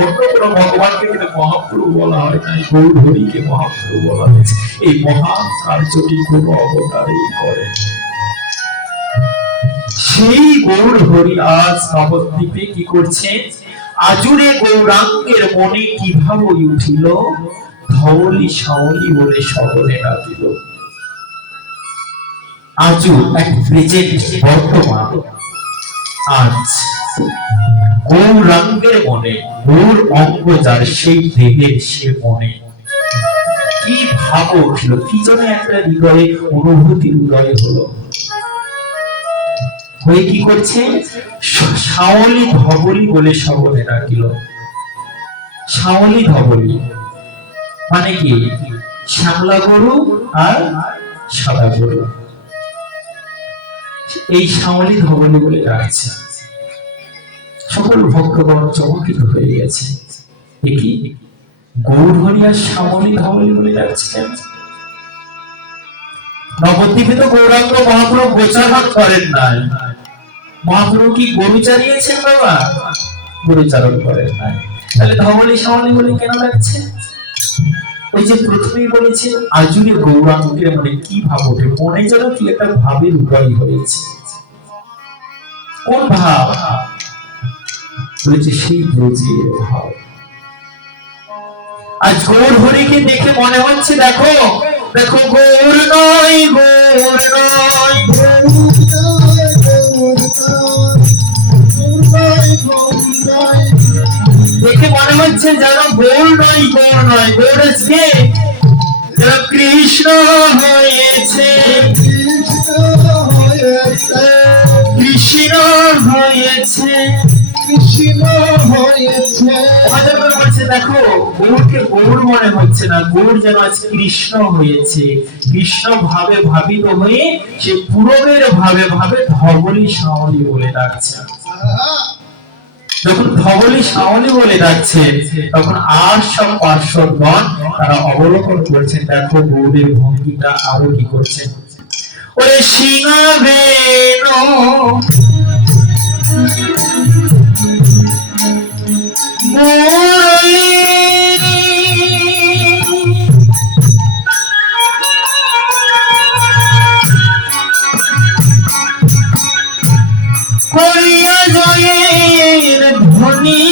অন্য কোন ভগবানকে কিন্তু মহাপ্রভু বলা হয় না, গৌর হরিকে মহাপ্রভু বলা হয়েছে। এই মহান কার্যটি কোন অবতারেই করে। সেই গৌর হরি আজ নবদ্বীপে কি করছে? আজুরে গৌরাঙ্গের মনে কিভাবে উঠিল, ধওলি সাওলি বলে শহরে ডাকিল। আজু এক প্রেজেন্ট, বর্তমান। আজ গৌরাঙ্গের মনে, গৌর অঙ্গ যার সেই দেহের সে মনে কি ভাব উঠল, কি যেন একটা হৃদয়ে অনুভূতি উদয় হলো, হয়ে কি করছে? সাওলি ধবলি বলে শহরে ডাকিল। সাওলি ধবলি মানে কি? শ্যামলা গরু আর সাদা গরু, এই সাওলি ধবলি বলে ডাকছে। সকল ভক্তগণ চমকিত হয়ে গেছে, কি গৌর হরি আর সাওলি ধবলি বলে ডাকছে কেন? নবদ্বীপে তো গৌরাঙ্গ মহাপ্রভু গোচারণ করেন নাই। মহাপ্রভু কি গরু চারিয়েছেন বাবা? গরু চারণ করেন নাই। তাহলে ধবলি সাওলি বলে কেন ডাকছে? ওই যে প্রথমেই বলেছেন আজুরে গৌরাঙ্গের মনে কি ভাব ওঠে, মনে যেন কি একটা ভাবের উদয় হয়েছে। কোন ভাব? বলেছে সেই ব্রজের ভাব। আজ গৌর হরিকে দেখে মনে হচ্ছে, দেখো দেখো গৌর নয়, গৌর নয়, দেখে মনে হচ্ছে যেন গৌর নয়, গৌর নয়, গৌর আজকে কৃষ্ণ হয়েছে, কৃষ্ণ হয়েছে, কৃষ্ণ হয়েছে। দেখো গৌরকে গৌর মনে হচ্ছে না, গৌর যেন আজ কৃষ্ণ হয়েছে। কৃষ্ণ ভাবে ভাবিত হয়ে সে পূরবের ভাবে ভাবে ধবলি সাওলি বলে ডাকছে। যখন ধবলি সাওলি বলে ডাকছে তখন আর সব পার্শ্বদগণ তারা অবলোকন করছেন, দেখো গৌরের ভঙ্গিটা আরো কি করছেন। ওরে সিংহবেন করিয়া জয়ের ধ্বনি,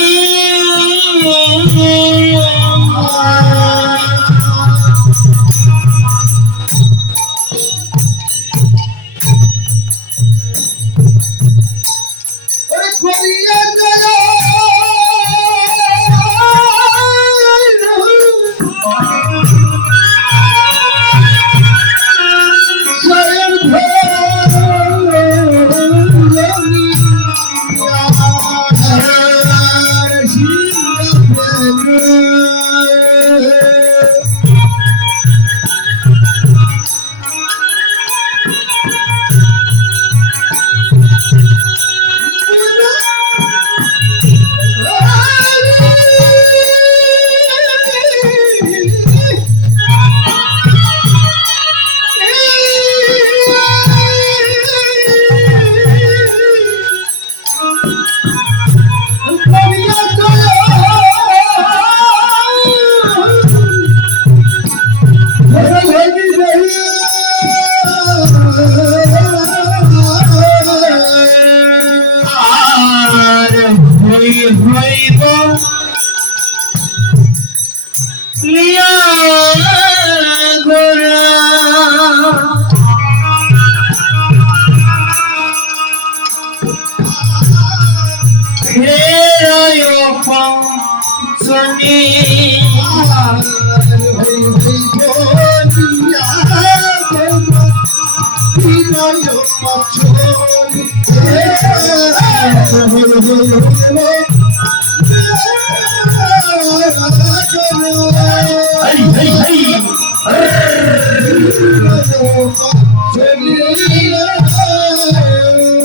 শুনি হাই হাই হাই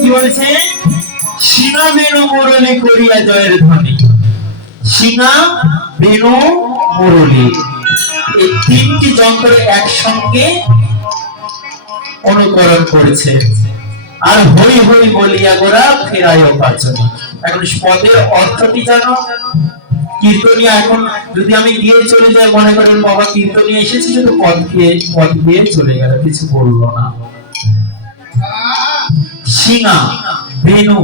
কি বলছে সিনা বেনু মুরলি করিয়া জয়ের ধ্বনি সিনা বেনু মুরলি এই তিনটি যন্ত্র একসঙ্গে অনুকরণ করেছে আর হই হই বলিয়া গোরা ফেরায় পাচন। এখন পদের অর্থটি জানো? কীর্তনিয়া এখন যদি আমি দিয়ে চলে যাই মনে করেন বাবা কীর্তনিয়া এসেছে শুধু পদ দিয়ে চলে গেল কিছু বললো না। সিনা বেনু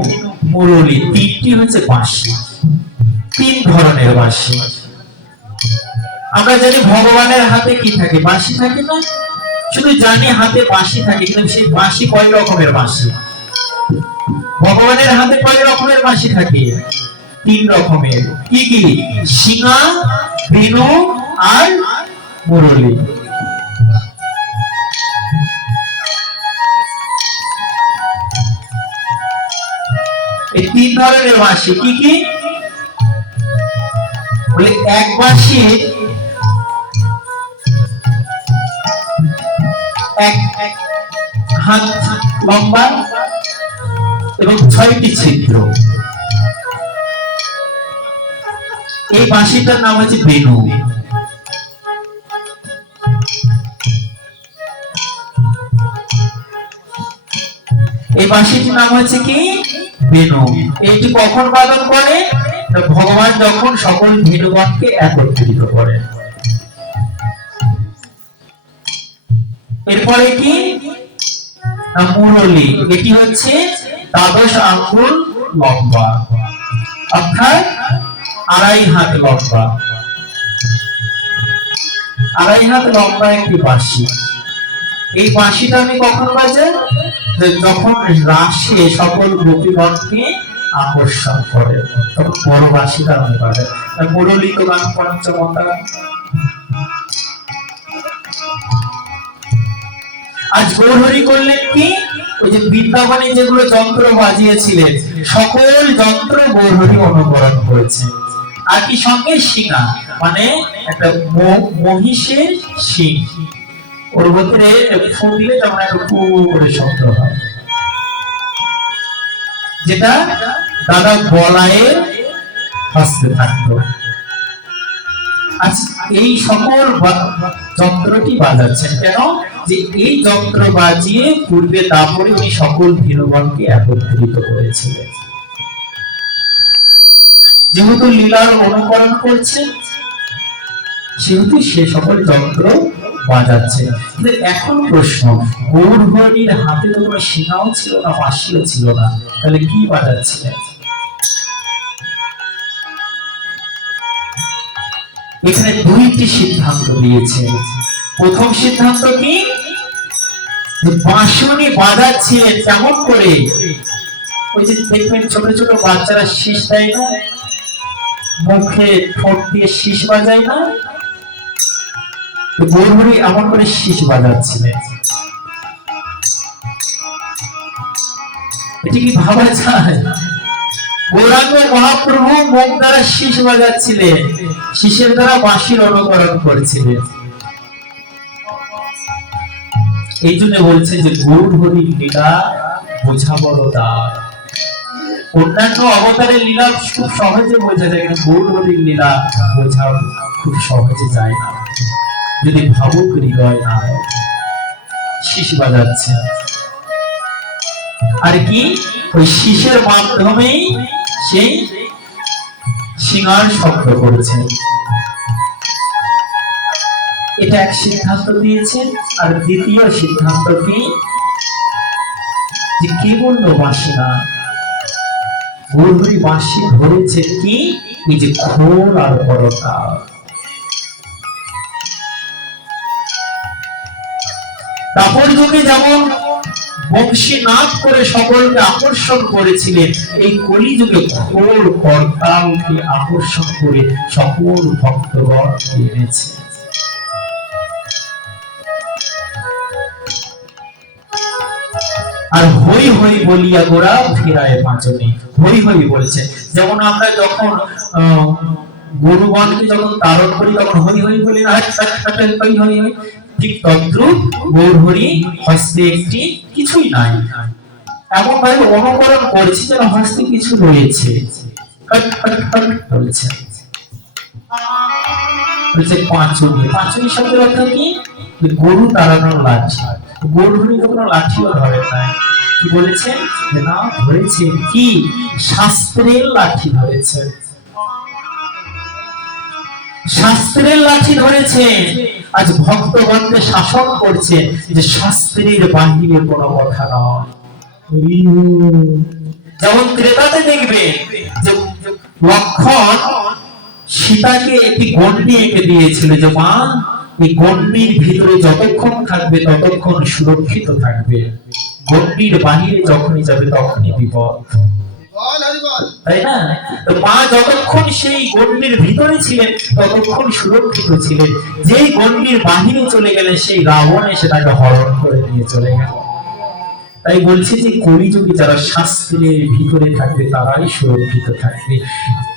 মুরলি তিনটি হচ্ছে বাঁশি, তিন ধরনের বাঁশি। আমরা জানি ভগবানের হাতে কি থাকে? বাঁশি থাকে না? শুধু জানি হাতে বাঁশি থাকে, কিন্তু সেই বাঁশি কয় রকমের বাঁশি? ভগবানের হাতে কয় রকমের বাঁশি থাকে? তিন রকমের। কি কি? সিনা বেনু আর মুরলি। এই তিন ধরনের বাঁশি কি কি? বলে এক বাঁশি এক হাত লম্বা এবং ৬টি ছিদ্র। এই বাঁশিটার নাম হচ্ছে বেনু। এই বাঁশিটির নাম হচ্ছে কি? বেনু। এটি কখন বাদন করে? ভগবান যখন সকল ভেনুগণকে একত্রিত করেন। এরপরে কি? মুরলি। এটি হচ্ছে ১২ আঙ্গুল লম্বা, অর্থাৎ ২.৫ হাত লম্বা। ২.৫ হাত লম্বা একটি বাঁশি। এই বাঁশিটা আমি কখন বাজাই? যখন রাসে সকল গোপীগণকে আকর্ষণ করে তখন বড় বাঁশিটা আমি বাজাই। মুরলি তো গান পঞ্চমতা। আজ গৌরহরি করলেন কি? ওই যে বৃন্দাবনে যেগুলো যন্ত্র বাজিয়েছিলেন সকল যন্ত্র গৌরহরি অনুকরণ করেছে। আর কি সঙ্গে শিঙা, মানে একটা মহিষের শিং, ওর ভেতরে ফু দিলে যেমন একটা ফু করে শব্দ হয়, যেটা দাদা গলায় হাসতে থাকতো। আচ্ছা, এই সকল যন্ত্রটি বাজাচ্ছেন কেন? যে এই যন্ত্র বাজিয়ে পূর্বে তারপরে উনি সকল ভীরগণকে একত্রিত করেছিলেন। যেহেতু লীলার অনুকরণ করছে সেহেতু সে সকল যন্ত্র বাজাচ্ছে। কিন্তু এখন প্রশ্ন, গৌরহরির হাতে তো কোনো শিঙাও ছিল না, বাঁশিও ছিল না, তাহলে কি বাজাচ্ছিলেন? এখানে দুইটি সিদ্ধান্ত দিয়েছে। প্রথম সিদ্ধান্ত কি? বাঁশি বাজাচ্ছিলেন কেমন করে? ওই যে দেখবেন ছোট ছোট বাচ্চারা শীষ দেয় না, মুখে ঠোঁট দিয়ে শীষ বাজায় না, গৌরহরি এমন করে শীষ বাজাচ্ছিলেন। এটি কি ভাবা যায়? গৌরাঙ্গ মহাপ্রভু মুখ দ্বারা শীষ বাজাচ্ছিলেন, শীষের দ্বারা বাঁশির অনুকরণ করেছিলেন। এই জন্য বলছে যে গৌরহরির লীলা বোঝা বড় দার। অন্যান্য অবতারের লীলা খুব সহজে বোঝা যায়, কিন্তু গৌরহরির লীলা বোঝা খুব সহজে যায় না যদি ভাবুক হৃদয় না হয়। শীষ বাজাচ্ছে আর কি? ওই শীষের মাধ্যমেই সেই সিংহার শব্দ করেছে। এটা এক সিদ্ধান্ত দিয়েছে। আর দ্বিতীয় সিদ্ধান্ত কি? যে কেবল বাঁশি না, গৌরহরি বাঁশি ধরেছে কি? এই যে খোল আর করতা। দাপর যুগে যেমন বংশী নাচ করে সকলকে আকর্ষণ করেছিলেন, এই কলিযুগে ঘোর করতালকে আকর্ষণ করে সকল ভক্তগণ এনেছে। আর হই হই বলিয়া গোরা ফেরায় পাঁচনে, হই হই বলছে। যেমন আমরা যখন গরুগণকে যখন তারণ করি তখন হই হই বলি না, হই হই হই, ঠিক তদ্রূপ গৌরহরি হস্তে একটি কিছুই নাই, এমন ভাবে অনুকরণ করছি যেন হস্তে কিছু রয়েছে, বলছে পাঁচুনি। পাঁচুনি শব্দের অর্থ কি? গরু তাড়ানোর লাঠি। গরুহরি তো কোনো লাঠিও ধরে নাই, কি বলেছেন না, ধরেছে কি শাস্ত্রের লাঠি ধরেছে, শাস্ত্রের লাঠি ধরেছে। আজ ভক্তগণকে শাসন করছে যে শাস্ত্রের বাহিরে কোনো কথা নয়। যেমন ত্রেতাতে দেখবেন যে লক্ষণ সীতাকে একটি গণ্ডি এঁকে দিয়েছিল যে মা এই গণ্ডির ভিতরে যতক্ষণ থাকবে ততক্ষণ সুরক্ষিত থাকবে, গণ্ডির বাহিরে যখনই যাবে তখনই বিপদ, তাই না? তো মা যতক্ষণ সেই গণ্ডির ভিতরে ছিলেন ততক্ষণ সুরক্ষিত ছিলেন, যেই গণ্ডির বাহিরে চলে গেলে সেই রাবণ এসে তাকে হরণ করে নিয়ে চলে গেল। তাই বলছি যে কলিযুগে যারা শাস্ত্রের ভিতরে থাকবে তারাই সুরক্ষিত থাকবে,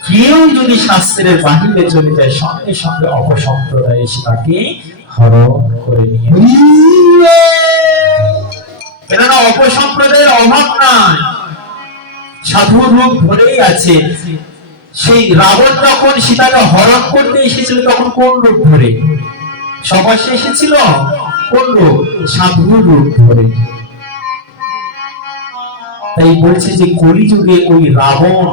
কেউ যদি শাস্ত্রের বাহিরে চলে যায় সঙ্গে সঙ্গে অপসম্প্রদায় এসে তাকে হরণ করে নিয়ে, কেননা অপসম্প্রদায়ের অভাব নাই, সাধুর রূপ ধরেই আছে। সেই রাবণ যখন সীতাকে হরণ করতে এসেছিল তখন কোন রূপ ধরে? সমাসে এসেছিল কোন রূপ? সাধুর রূপ ধরে। তাই বলছে যে কলিযুগে ওই রাবণ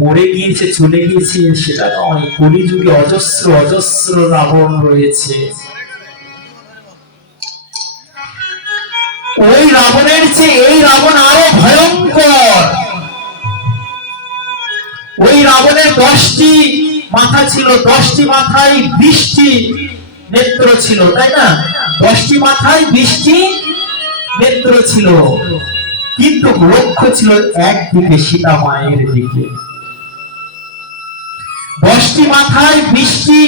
মরে গিয়েছে, চলে গিয়েছে সেটা নয়, কলিযুগে অজস্র অজস্র রাবণ রয়েছে। ওই রাবণের চেয়ে এই রাবণ আরো ভয়ঙ্কর। ওই রাবণের 10টি মাথা ছিল, 10টি মাথায় 20টি নেত্র ছিল, তাই না? 10টি মাথায় 20টি নেত্র ছিল, কিন্তু লক্ষ্য ছিল একদিকে, সীতা মায়ের দিকে। 10টি মাথায় 20টি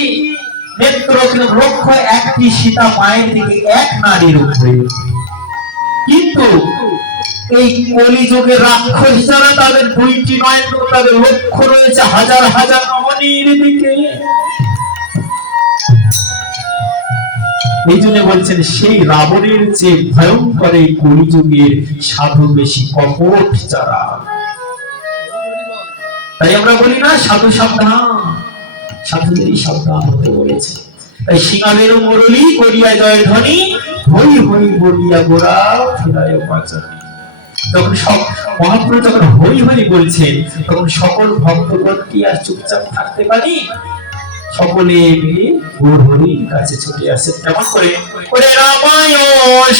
নেত্র, কিন্তু লক্ষ্য একটি, সীতা মায়ের দিকে, এক নারীর উপরে। কিন্তু এই কলিযুগের রাক্ষস যারা, তাদের 2টি নয়, তাদের লক্ষ্য রয়েছে হাজার হাজার রমণীর দিকে। এই জন্য বলছেন সেই রাবণের চেয়ে ভয়ঙ্কর এই কলিযুগের সাধু বেশি কপট যারা। তাই আমরা বলি না সাধু সাবধান, সাধুদেরই সাবধান হতে বলেছে। তাই সিংহাবের মুরলী করিয়া জয় ধ্বনি, হই হই বলিয়া গোরা ফিরায় পাচনে। যখন সব মহাপ্রভু যখন হই হই বলছেন তখন সকল ভক্তগণ কি আর চুপচাপ থাকতে পারি? সকলে মিলে গৌরহরির কাছে ছুটে আসে। কেমন করে? ওরে রামায়ণ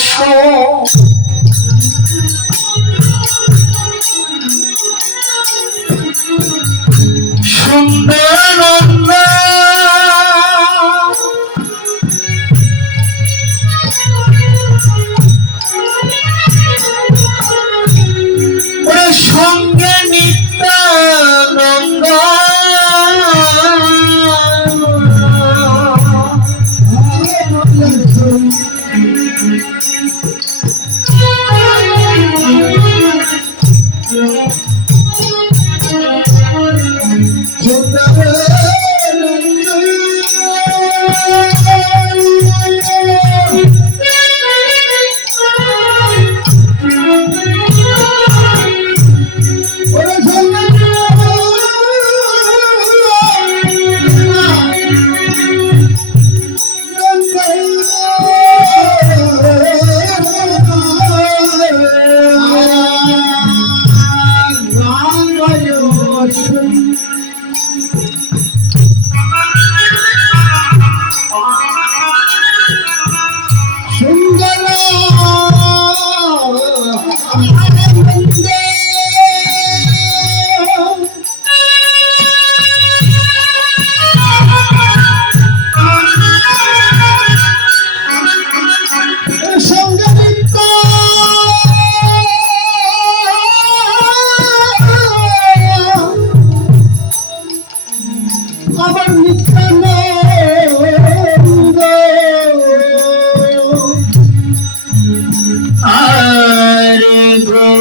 সুন্দর নন্দা সঙ্গে নিত্যানন্দ,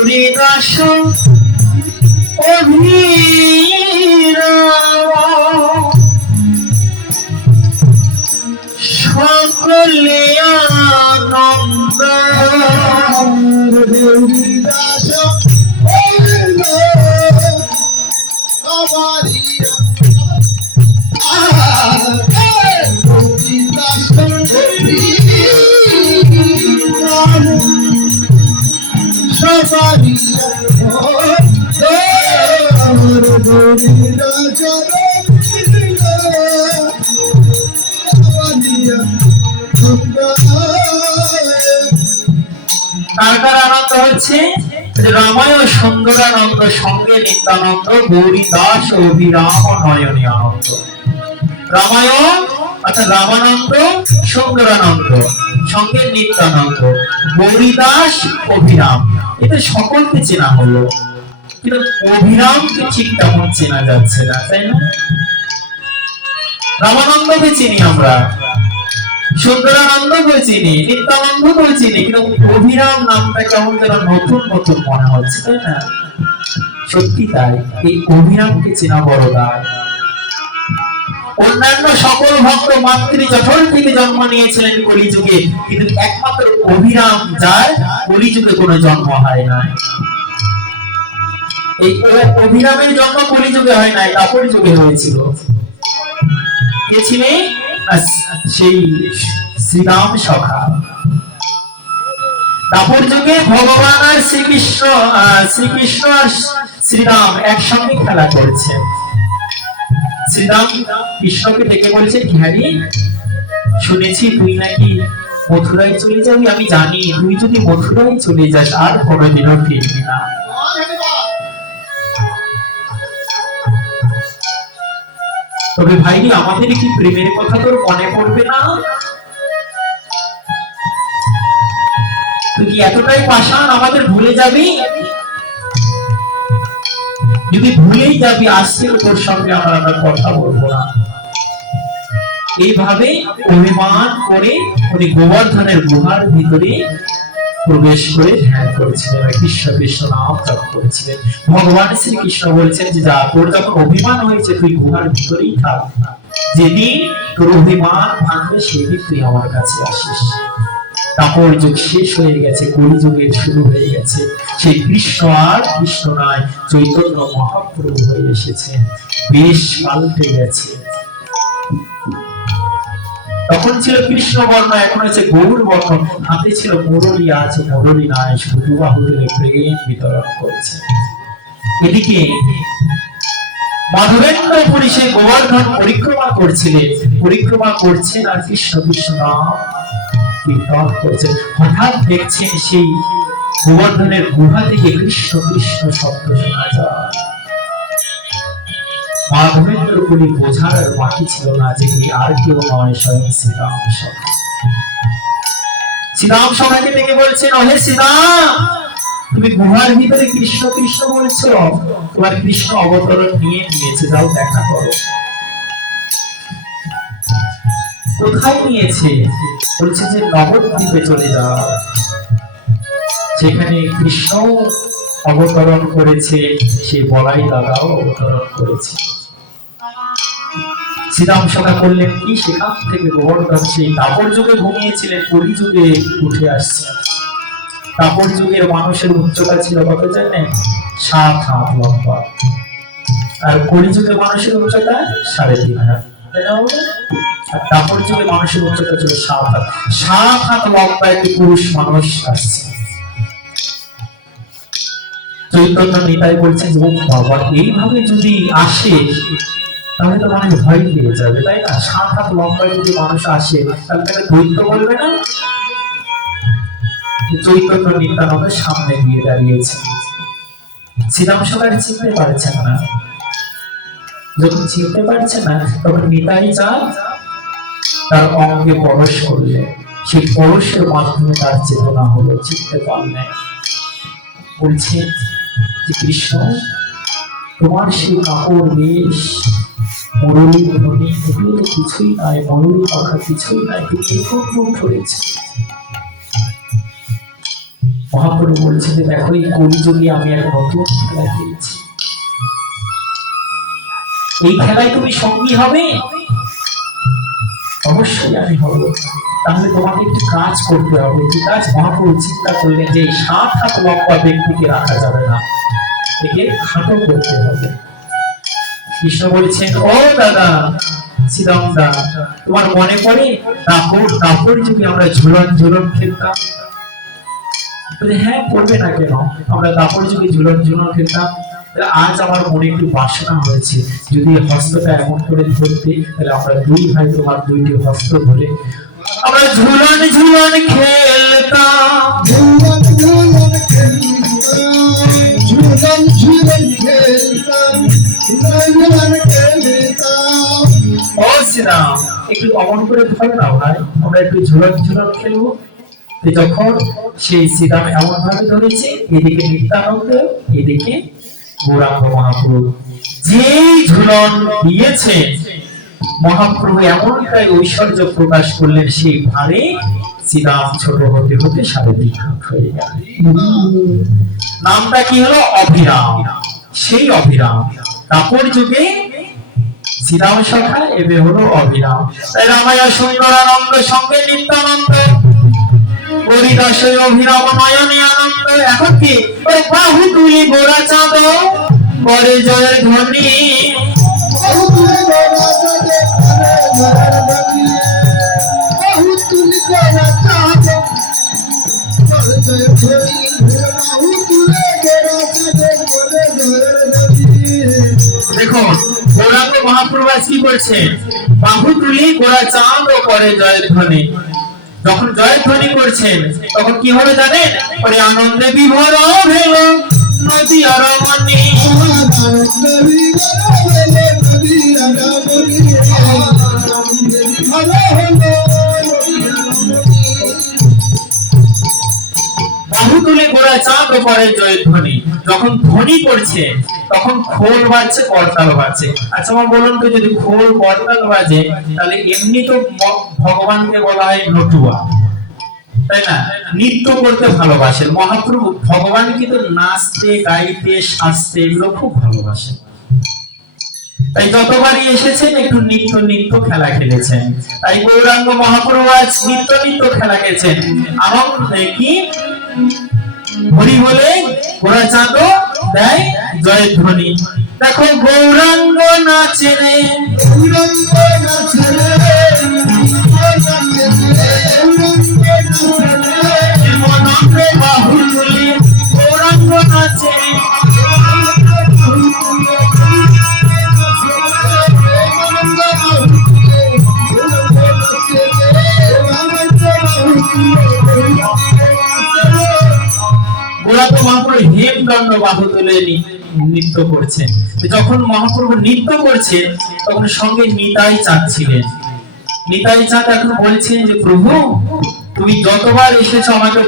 গৌরী দাস অভিরাম সকলে আনন্দ হরিদাস কার কার আনন্দ হচ্ছে? রামায় সুন্দরানন্দ সঙ্গে নিত্যানন্দ গৌরী দাস অভিরাম নয়নী আনন্দ। রামায়ণ অর্থাৎ রামানন্দ সুন্দরানন্দ সঙ্গে নিত্যানন্দ গৌরী দাস অভিরাম, এটা সকলকে চেনা হলো, কিন্তু অভিরামকে ঠিক তেমন চেনা যাচ্ছে না, তাই না? রামানন্দকে চিনি আমরা, সুন্দরানন্দকে চিনি, নিত্যানন্দকে চিনি, কিন্তু অভিরাম নামটা কেমন যেন নতুন নতুন মনে হচ্ছে, তাই না? সত্যি তাই, এই অভিরামকে চেনা বড় দায়। অন্যান্য সকল ভক্ত মাতৃ জঠর থেকে জন্ম নিয়েছিলেন কলিযুগে, কিন্তু একমাত্র অভিরাম যার কলিযুগে কোনো জন্ম হয় নাই। এই অভিরামের জন্ম কলিযুগে হয় নাই, দাপর যুগে হয়েছিল। কে ছিলেন? সেই শ্রীরাম সখা। দাপর যুগে ভগবান আর শ্রীকৃষ্ণ আর শ্রীরাম একসঙ্গে খেলা করছে। শ্রীরাম কৃষ্ণকে ডেকে বলছে, হ্যারি শুনেছি তুই নাকি মথুরায় চলে যাবি, আমি জানি তুই যদি মথুরায় চলে যাস আর কোনোদিনও ফিরবি না। তবে ভাই আমাদের কি প্রেমের কথা তোর মনে পড়বে না? তুই কি এতটাই পাষাণ আমাদের ভুলে যাবি? যদি ভুলেই যাবি আজকেও তোর সঙ্গে আমরা কথা বলবো না। এইভাবে অভিমান করে উনি গোবর্ধনের গুহার ভিতরে প্রবেশ করে ধ্যান করেছিলেন, কৃষ্ণ কৃষ্ণ নাম জপ করেছিলেন। ভগবান শ্রীকৃষ্ণ বলছেন যে যা তোর যখন অভিমান হয়েছে তুই গুহার ভিতরেই থাক, যেদিন তোর অভিমান ভাঙবে সেদিন তুই আমার কাছে আসিস। তারপর যুগ শেষ হয়ে গেছে, কলিযুগের শুরু হয়ে গেছে। সেই কৃষ্ণ আর কৃষ্ণ নয়, চৈতন্য মহাপ্রভু হয়ে এসেছেন, বেশ পাল্টে গেছে। তখন ছিল কৃষ্ণ বর্ণ, এখন হচ্ছে গৌর বর্ণ। হাতে ছিল মুরলী, আছে মুরলী নাই, শুধু দুবাহু তুলে প্রেম বিতরণ করছে। এদিকে মাধবেন্দ্রপুরী সেই গোবর্ধন পরিক্রমা করছিলেন, পরিক্রমা করছেন আর কৃষ্ণ কৃষ্ণ নাম কীর্তন করছেন। হঠাৎ দেখছেন সেই গোবর্ধনের গুহা থেকে কৃষ্ণ কৃষ্ণ শব্দ শোনা যায়। মাধবেন্দ্রপুরী বোঝার আর বাকি ছিল না যে আর কেউ নয়, স্বয়ং শ্রীরাম সখা। শ্রীরাম সখাকে ডেকে বলছেন, ওহে শ্রীরাম, তুমি গুহার ভিতরে কৃষ্ণ কৃষ্ণ বলছো, তোমার কৃষ্ণ অবতরণ নিয়ে নিয়েছে, যাও দেখা করো। কোথায় নিয়েছে? বলছে যে নবদ্বীপে চলে যাও, সেখানে কৃষ্ণ অবতরণ করেছে, সেই বলাই দাদাও অবতরণ করেছে। শ্রীরাম সখা করলেন কি, সেখান থেকে গোবর্ধন সেই দাপর যুগে ঘুমিয়েছিলেন, কলি যুগে উঠে আসছে। দাপর যুগের মানুষের উচ্চতা ছিল কত জানেন? 7 হাত লম্বা, আর কলি যুগের মানুষের উচ্চতা 3.5 হাত। আর দাপর যুগে মানুষের উচ্চতা ছিল 7 হাত। 7 হাত লম্বা একটি পুরুষ মানুষ আসছে। চৈতন্য নিতাই বলছেন যে বাবা, এইভাবে যদি আসে তাহলে তো মানুষ ভয় পেয়ে যাবে, তাই না? 7 হাত লম্বা যদি মানুষ আসে তাহলে তাকে দৈত্য বলবে না? চৈতন্য নিত্যানন্দের সামনে গিয়ে দাঁড়িয়েছে। শ্রীরাম সবাই চিনতে পারছেন না। যখন চিনতে পারছে না, তখন নিতাই চাঁদ তার অঙ্গে পরশ করলে, সেই পরশের মাধ্যমে তার চেতনা হলো, চিনতে পারলেন। বলছে যে কৃষ্ণ, তোমার সেই কাপড় বেশ, মুরলী ধ্বনি, এগুলো তো কিছুই নাই, ময়ূরী পাখা কিছুই নাই, তুমি কোন রূপ ধরেছে? মহাপ্রভু বলছেন যে দেখো এই কলিযুগে আমি এক নতুন খেলা খেলছি, এই খেলায় তুমি সঙ্গী হবে? অবশ্যই আমি হব। তাহলে তোমাকে একটু কাজ করতে হবে। কি কাজ? মহাপ্রভু চিন্তা করলেন যে 7 হাত লম্বা ব্যক্তিকে রাখা যাবে না, একে খাটো করতে হবে। কৃষ্ণ বলছেন, ও দাদা শ্রীরামদা, তোমার মনে পড়ে দাপর যুগে আমরা ঝুলন ঝুলন খেলতাম? হ্যাঁ, পড়বে না কেন, আমরা দাপর যুগে ঝুলন ঝুলন খেলতাম। আজ আমার মনে একটু বাসনা হয়েছে, যদি হস্তটা এমন করে ধরতে, তাহলে আমরা দুই ভাই তোমার দুইটি হস্ত ধরে আমরা ঝুলন ঝুলন খেলতাম। ও শ্রীরাম, একটু অমন করে ধরে না ভাই, আমরা একটু ঝুলন ঝুলন খেলবো। যখন সেই শ্রীরাম এমন ভাবে ধরেছে, এদিকে নিত্যানন্দ, এদিকে গৌরাঙ্গ মহাপ্রভু যেই ঝুলন দিয়েছে, মহাপ্রভু এমনটাই ঐশ্বর্য প্রকাশ করলেন, সেই ভারে শ্রীরাম ছোট হতে হতে 3.5 হাত হয়ে গেল। নামটা কি হলো? অভিরাম। সেই অভিরাম দাপর যুগে শ্রীরাম সখা, এবে হলো অভিরাম। তাই রামায়া সুন্দরানন্দ সঙ্গে নিত্যানন্দ, হরিদাসের অভিরাম নয়নে আনন্দ। এখন কি? বাহু তুলি গোরা চাঁদ করে জয়ের ধ্বনি। দেখুন গৌরাঙ্গ মহাপ্রভু কি করছেন? বাহু তুলি গোরা চাঁদ করে জয়ের ধ্বনি। যখন জয়ধ্বনি করছেন, তখন কি হবে জানেন? ওরে আনন্দে বিভোর হইল নদী আর মনি। বাহু তুলে গোড়া চাঁদ করে জয়ধ্বনি। যখন ধ্বনি করছে, তখন খোল বাজছে, করতাল বাজছে। আচ্ছা আমার বলুন তো, যদি খোল করতাল বাজে, তাহলে এমনি তো ভগবানকে বলা হয় নটুয়া, তাই না? নৃত্য করতে ভালোবাসেন মহাপ্রভু। ভগবান কিন্তু নাচতে, গাইতে, সাজতে এগুলো খুব ভালোবাসেন। তাই যতবারই এসেছেন একটু নিত্য নিত্য খেলা খেলেছেন। তাই গৌরাঙ্গ মহাপ্রভু আজ নিত্য নিত্য খেলা খেলেছেন। আনন্দে কি হরি বলে গোরা চাঁদ দেয় জয়ধ্বনি। দেখো গৌরাঙ্গ নাচে রে, গৌরাঙ্গ নাচে রে, বাহু তুলি গৌরাঙ্গ নাচে। গৌরাঙ্গ মহাপ্রভু হেমদণ্ড বাহু তুলে নৃত্য করছেন। যখন মহাপ্রভু নৃত্য করছেন, তখন সঙ্গে নিতাই চাঁদ ছিলেন। নিতাই চাঁদ এখন বলছেন যে প্রভু, তুমি যতবার এসেছো আমাকে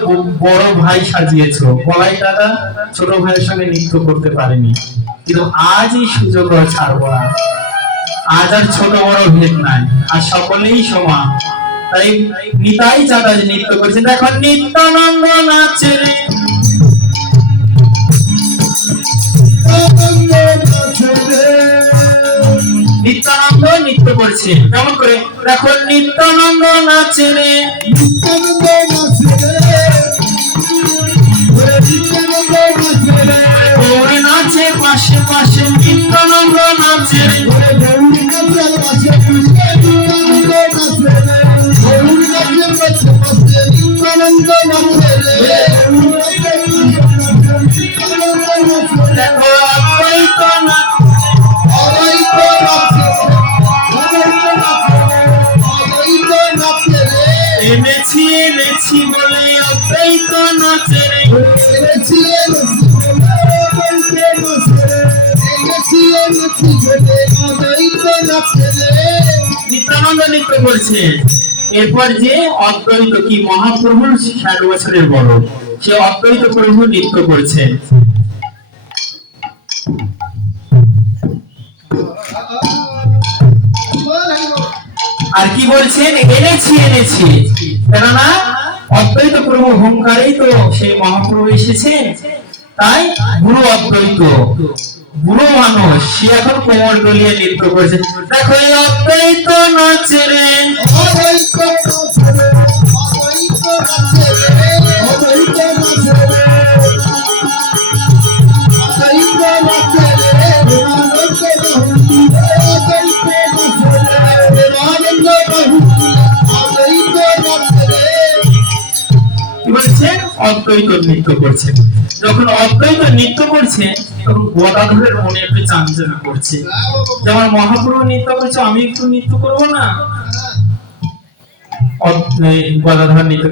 বড় ভাই সাজিয়েছো, বলাই দাদা ছোট ভাইয়ের সঙ্গে নৃত্য করতে পারেনি, কিন্তু আজ এই সুযোগ ছাড়বো না। আজ আর ছোট বড় ভেদ নাই, আর সকলেই সমান। তাই নিতাই চাঁদ আজ নৃত্য করছেন। দেখো নিত্যানন্দ নাচে রে, নিত্যানন্দ নৃত্য করছে। কেমন করে? দেখো নিত্যানন্দ নাচে রে, নিত্যানন্দ নাচে রে, গৌরী নাচে পাশে পাশে, নিত্যানন্দ নাচে রে, গৌরী নাচে পাশে পাশে, নিত্যানন্দ নাচে রে, গৌরী নাচে পাশে পাশে, নিত্যানন্দ নাচে রে। দেখো অদ্বৈত নাচ, অদ্বৈত নাচে, এনেছি এনেছি বলে অদ্বৈত নাচে রে, এনেছি এনেছি বলে এনেছি এনেছি বলে অদ্বৈত নাচে রে। নিত্যানন্দ নৃত্য করছে। এরপর যে অদ্বৈত কি মহাপ্রভুর 60 বছরের বড়, সে অদ্বৈত প্রভু নৃত্য করছেন। আর কি বলছেন? এনেছি এনেছি, কেননা অদ্বৈত প্রভু হুঙ্কারেই তো সেই মহাপ্রভু এসেছেন। তাই গুরু অদ্বৈত, বুড়ো মানুষ, সে এখন কোমর দলিয়ে নৃত্য করেছে। দেখো এই অদ্বৈত নাচে রে, অদ্বৈত নাচে রে, অদ্বৈত নাচে রে, অদ্বৈত নাচে রে, অদ্বৈত নাচে রে, আনন্দ বহুতি, অদ্বৈত নাচে রে, আনন্দ বহুতি, অদ্বৈত নাচে রে। কি বলছে? অদ্বৈত নৃত্য করছে। যখন অদ্বৈত নৃত্য করছে তখন গদাধরের মনে একটু চাঞ্চল্য করছে, যে আমার মহাপ্রভু নৃত্য করছে, আমি একটু নৃত্য করবো না? গদাধর নৃত্য,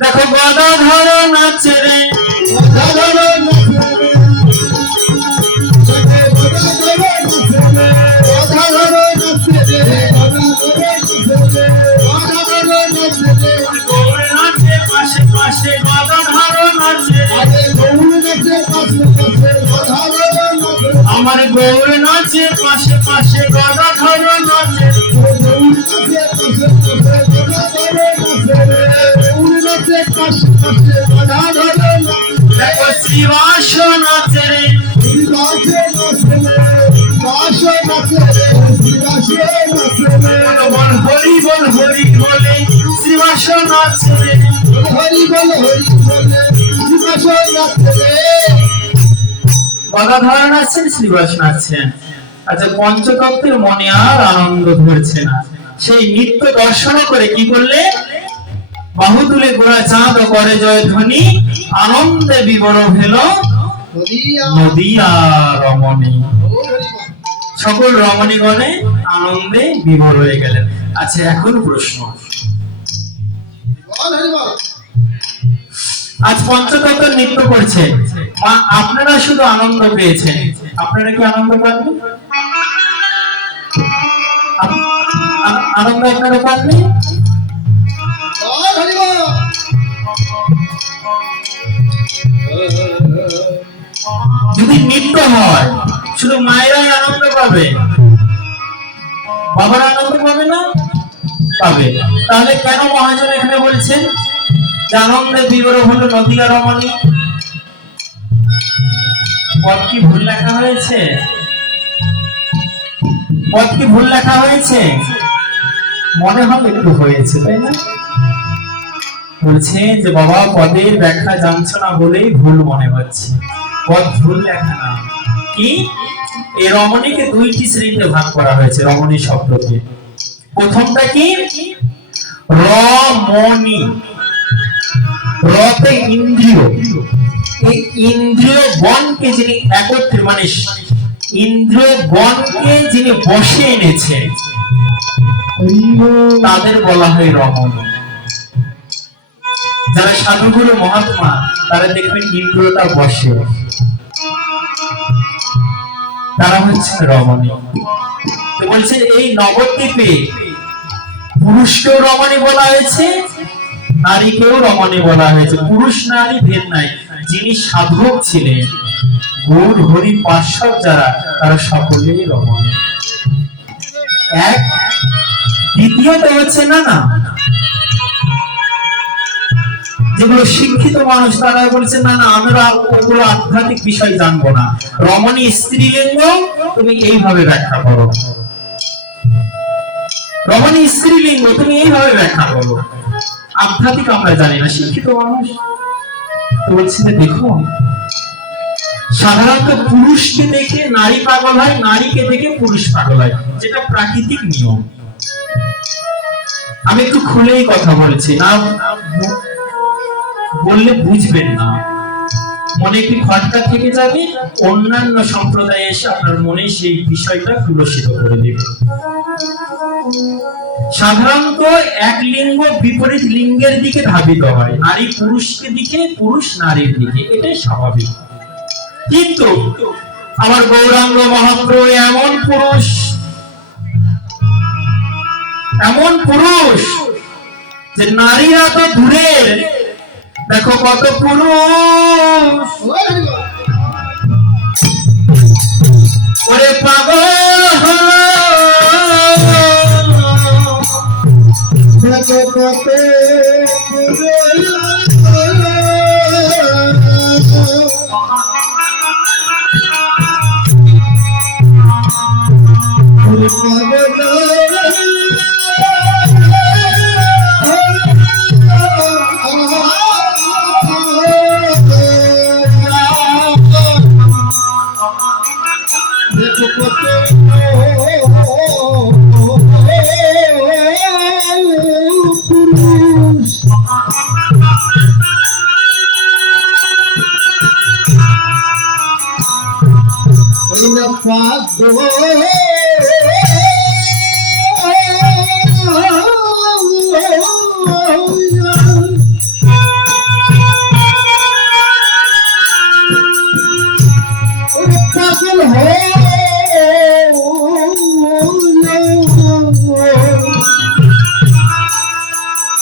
দেখো গদাধর নাচে রে, গদাধর নাচে রে, গদাধর নাচে রে, গদাধর নাচে রে, গৌর নাচে পাশে পাশে গদাধর নাচে, আরে গৌর নাচে পাশে পাশে গদাধর নাচে, আমার গৌর নাচে পাশে পাশে গদাধর নাচে, গৌর নাচে পাশে পাশে গদাধর নাচে রে, গৌর নাচে পাশে পাশে গদাধর নাচে, দেখো শ্রীবাস নাচে রে, শ্রীবাসে নাচে রে, বাসে নাচে রে, শ্রীবাসে নাচে রে, বল হরি বল হরি বলে শ্রীবাস নাচে রে, হরি বল হরি বলে শ্রীবাসে নাচে রে। গদাধর নাচছেন, শ্রীবাস নাচছেন। আচ্ছা, পঞ্চতত্ত্বের মনে আর আনন্দ ধরছে না। সেই নিত্য দর্শন করে কি করলে? বাহু তুলে গোড়া চাঁদ করে জয় ধ্বনি, আনন্দে বিবর হল নদিয়া রমণী। সকল রমণীগণে আনন্দে বিভোর হয়ে গেলেন। আচ্ছা, এখন প্রশ্ন, আজ পঞ্চতত্ত্ব নৃত্য করছেন, মা আপনারা শুধু আনন্দ পেয়েছেন, আপনারা কি আনন্দ পাননি? আনন্দ আপনারা পাননি? যদি নৃত্য হয় শুধু মায়েরাই আনন্দ পাবে, বাবার আনন্দ পাবে না? পাবে। তাহলে কেন মহাজন এখানে বলছেন যে আনন্দে বিবর হলো নদিয়া রমণী? পদ কি ভুল লেখা হয়েছে? পদ কি ভুল লেখা হয়েছে? মনে হয় একটু হয়েছে, তাই না? বলছে যে বাবা পদের ব্যাখ্যা জানছো না বলেই ভুল মনে হচ্ছে। পদ ভুল লেখা না। কি? এই রমণীকে দুইটি শ্রেণীতে ভাগ করা হয়েছে, রমণী শব্দকে। প্রথমটা কি? রমণী। রতে ইন্দ্রিয়, এই ইন্দ্রিয় গণকে যিনি একত্রে, মানে ইন্দ্রিয় গণকে যিনি বসে এনেছে, তাদের বলা হয় রমণী। যারা সাধুগুরু মহাত্মা তারা দেখবেন ইন্দ্রিয়টা বসে, তারা হচ্ছেন রমণী। তো বলছেন এই নবদ্বীপে পুরুষকেও রমণী বলা হয়েছে, নারীকেও রমণী বলা হয়েছে। পুরুষ নারী ভেদ নাই। যিনি সাধক ছিলেন, গৌর হরি পার্শ্বদ যারা, তারা সকলেই রমণী। এক। দ্বিতীয়ত হচ্ছে না যেগুলো শিক্ষিত মানুষ তারা বলছে না আমরা ওগুলো আধ্যাত্মিক বিষয় জানবো না, রমণী স্ত্রীলিঙ্গ তুমি এইভাবে ব্যাখ্যা করো, রমণী স্ত্রীলিঙ্গ তুমি এইভাবে ব্যাখ্যা করো, আধ্যাত্মিক আমরা জানি না, শিক্ষিত মানুষ। তো বলছে যে দেখো, সাধারণত পুরুষকে দেখে নারী পাগল হয়, নারীকে দেখে পুরুষ পাগল হয়, যেটা প্রাকৃতিক নিয়ম। আমি একটু খুলেই কথা বলছি, না বললে বুঝবেন না, মনে একটি খটকা থেকে যাবে, অন্যান্য সম্প্রদায়ে এসে আপনার মনে সেই বিষয়টা কুলসিত করে দেবে। সাধারণত এক লিঙ্গ বিপরীত লিঙ্গের দিকে ধাবিত হয়, নারী পুরুষকে দিকে, পুরুষ নারীর দিকে, এটাই স্বাভাবিক। কিন্তু আমার গৌরাঙ্গ মহাপ্রভু এমন পুরুষ, এমন পুরুষ যে নারীরা তো দূরের, দেখো কত পুরুষ ওরে পাগল হলো, দেখো কত পুরুষ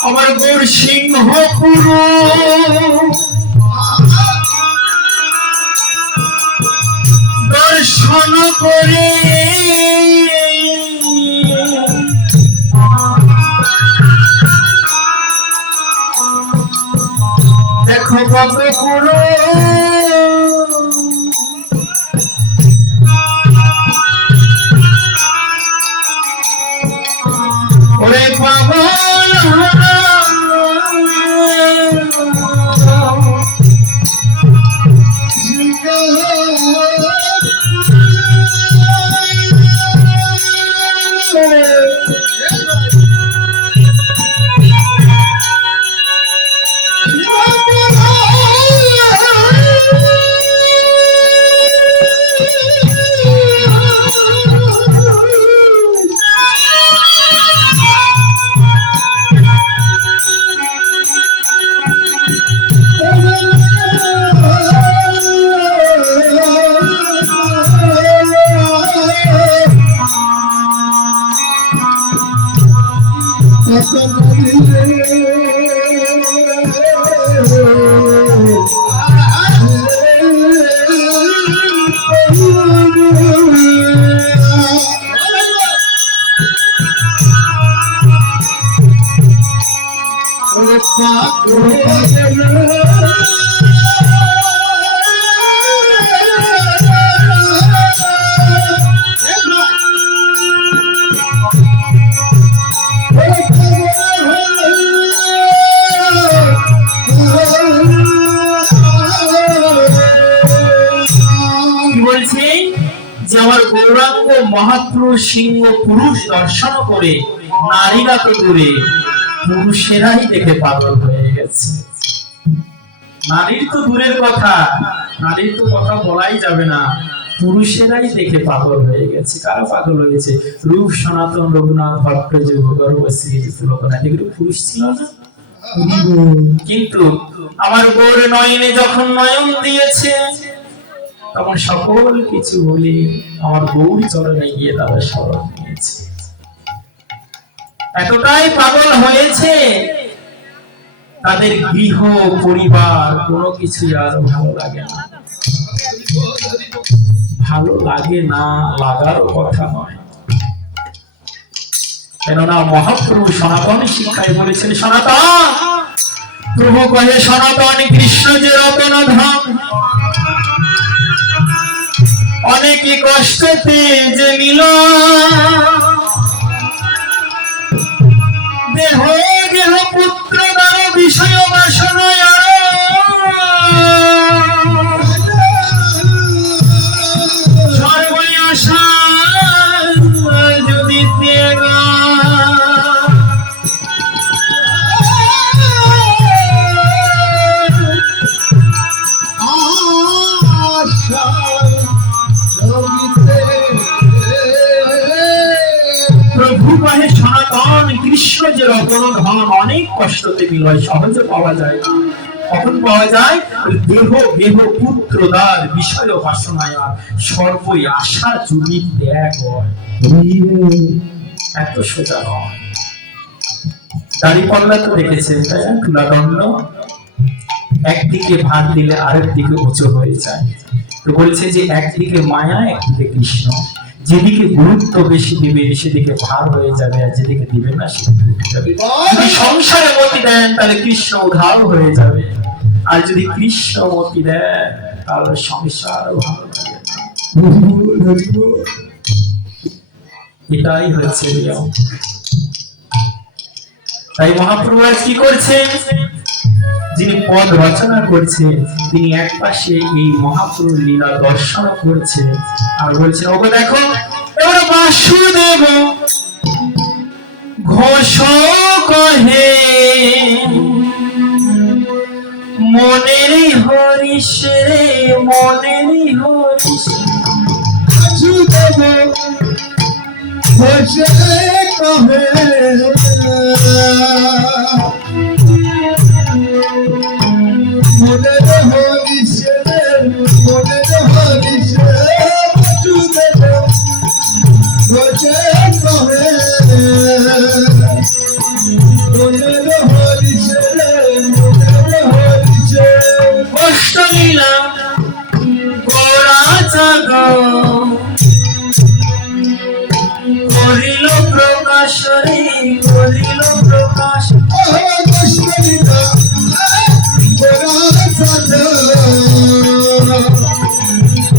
আমার গৌর সিংহ পুরুষ দর্শন করে দেখো বাপে পুরো ওরে পাগল গৌরাঙ্গ মহাপুরুষ সিংহ পুরুষ দর্শন করে নারীরা তো দূরে পুরুষেরাই দেখে পাগল হয়ে গেছে। নারীর তো দূরের কথা, নারীর তো কথা বলাই যাবে না, পুরুষেরাই দেখে পাগল হয়ে গেছে। কারা পাগল হয়েছে? রূপ সনাতন রঘুনাথ ভট্ট লোকনাথ, এগুলো পুরুষ ছিল না? কিন্তু আমার গৌর নয়নে যখন নয়ন দিয়েছে তখন সকল কিছু বলে আমার গৌর চরণে গিয়ে তারা স্মরণ নিয়েছে। এতটাই পাগল হয়েছে তাদের গৃহ পরিবার কোনো কিছু আর ভালো লাগে না। ভালো লাগে না, লাগারও কথা নয়। কেননা মহাপ্রভু সনাতন শিক্ষায় বলেছেন, সনাতন প্রভু কহে সনাতন কৃষ্ণ যে রতন ধাম, অনেকে কষ্টতে যে নিল দেহ দেহ পুত্র দ্বার বিষয় বাসনায় সর্বই আশা যদি ত্যাগ প্রভু কহে সনাতন কৃষ্ণ যে রতন ধন অনেক কষ্টতে মিলয়, সহজে পাওয়া যায় না। কখন পাওয়া যায়? দেহ দেহ পুত্র দ্বার বিষয় বাসনায় সর্বই আশা যদি ত্যাগ হয়। এত সোজা নয়। দাড়িপাল্লা তো দেখেছে, তুলাদণ্ড একদিকে ভার দিলে আরেক দিকে উঁচু হয়ে যায়। তো বলছে যে একদিকে মায়া একদিকে কৃষ্ণ, যেদিকে গুরুত্ব বেশি দিবে সেদিকে ভার হয়ে যাবে, আর যেদিকে দিবে না সেদিকে উঠে যাবে। যদি সংসারে মতি দেন তাহলে কৃষ্ণ উধাও হয়ে যাবে, আর যদি কৃষ্ণ মতি দেন কারোর সংসার ভালো লাগে না। এটাই হচ্ছে নিয়ম। তাই মহাপ্রভু আজ কি করছেন, যিনি পদ রচনা করছেন তিনি এক পাশে এই মহাপ্রভুর লীলা দর্শন করছেন আর বলছেন, ওগো দেখো এবার বাসুদেব ঘোষ কহে মনেরই হরিষ রে মনেরই হরিষ। বাসুদেব ঘোষে কহে মনের হরিষ রে মনের হরিষ বাসুদেব ঘোষে কহে মনের হরিষ রে মনের হরিষ। অষ্টলীলা গোরা জাগ করিল প্রকাশ রে করিল প্রকাশ।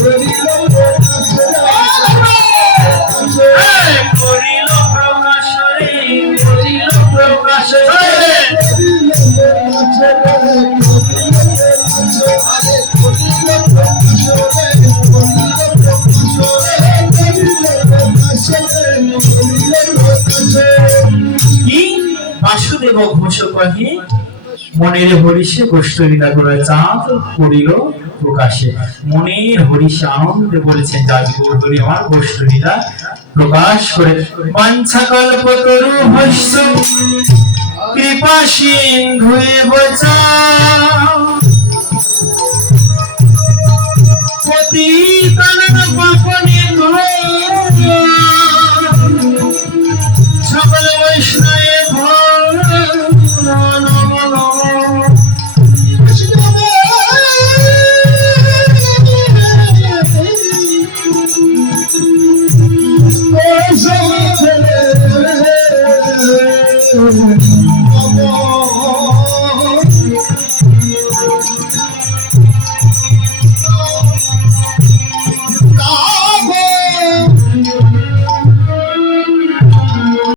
করিল প্রকাশ রে করিল প্রকাশ। বাসুদেব ঘোষ কহে মনের হরিষে গোষ্ঠ লীলা করে চাঁদ করিল প্রকাশে। মনের হরিষে আনন্দে বলেছেন যাজ গৌর হরি আমার গোষ্ঠ লীলা প্রকাশ করে। বাঞ্ছা কল্প তরু হস্য কৃপা সিন্ধুয়ে বচা পতিতান পাপনে সকল বৈষ্ণবে Oh,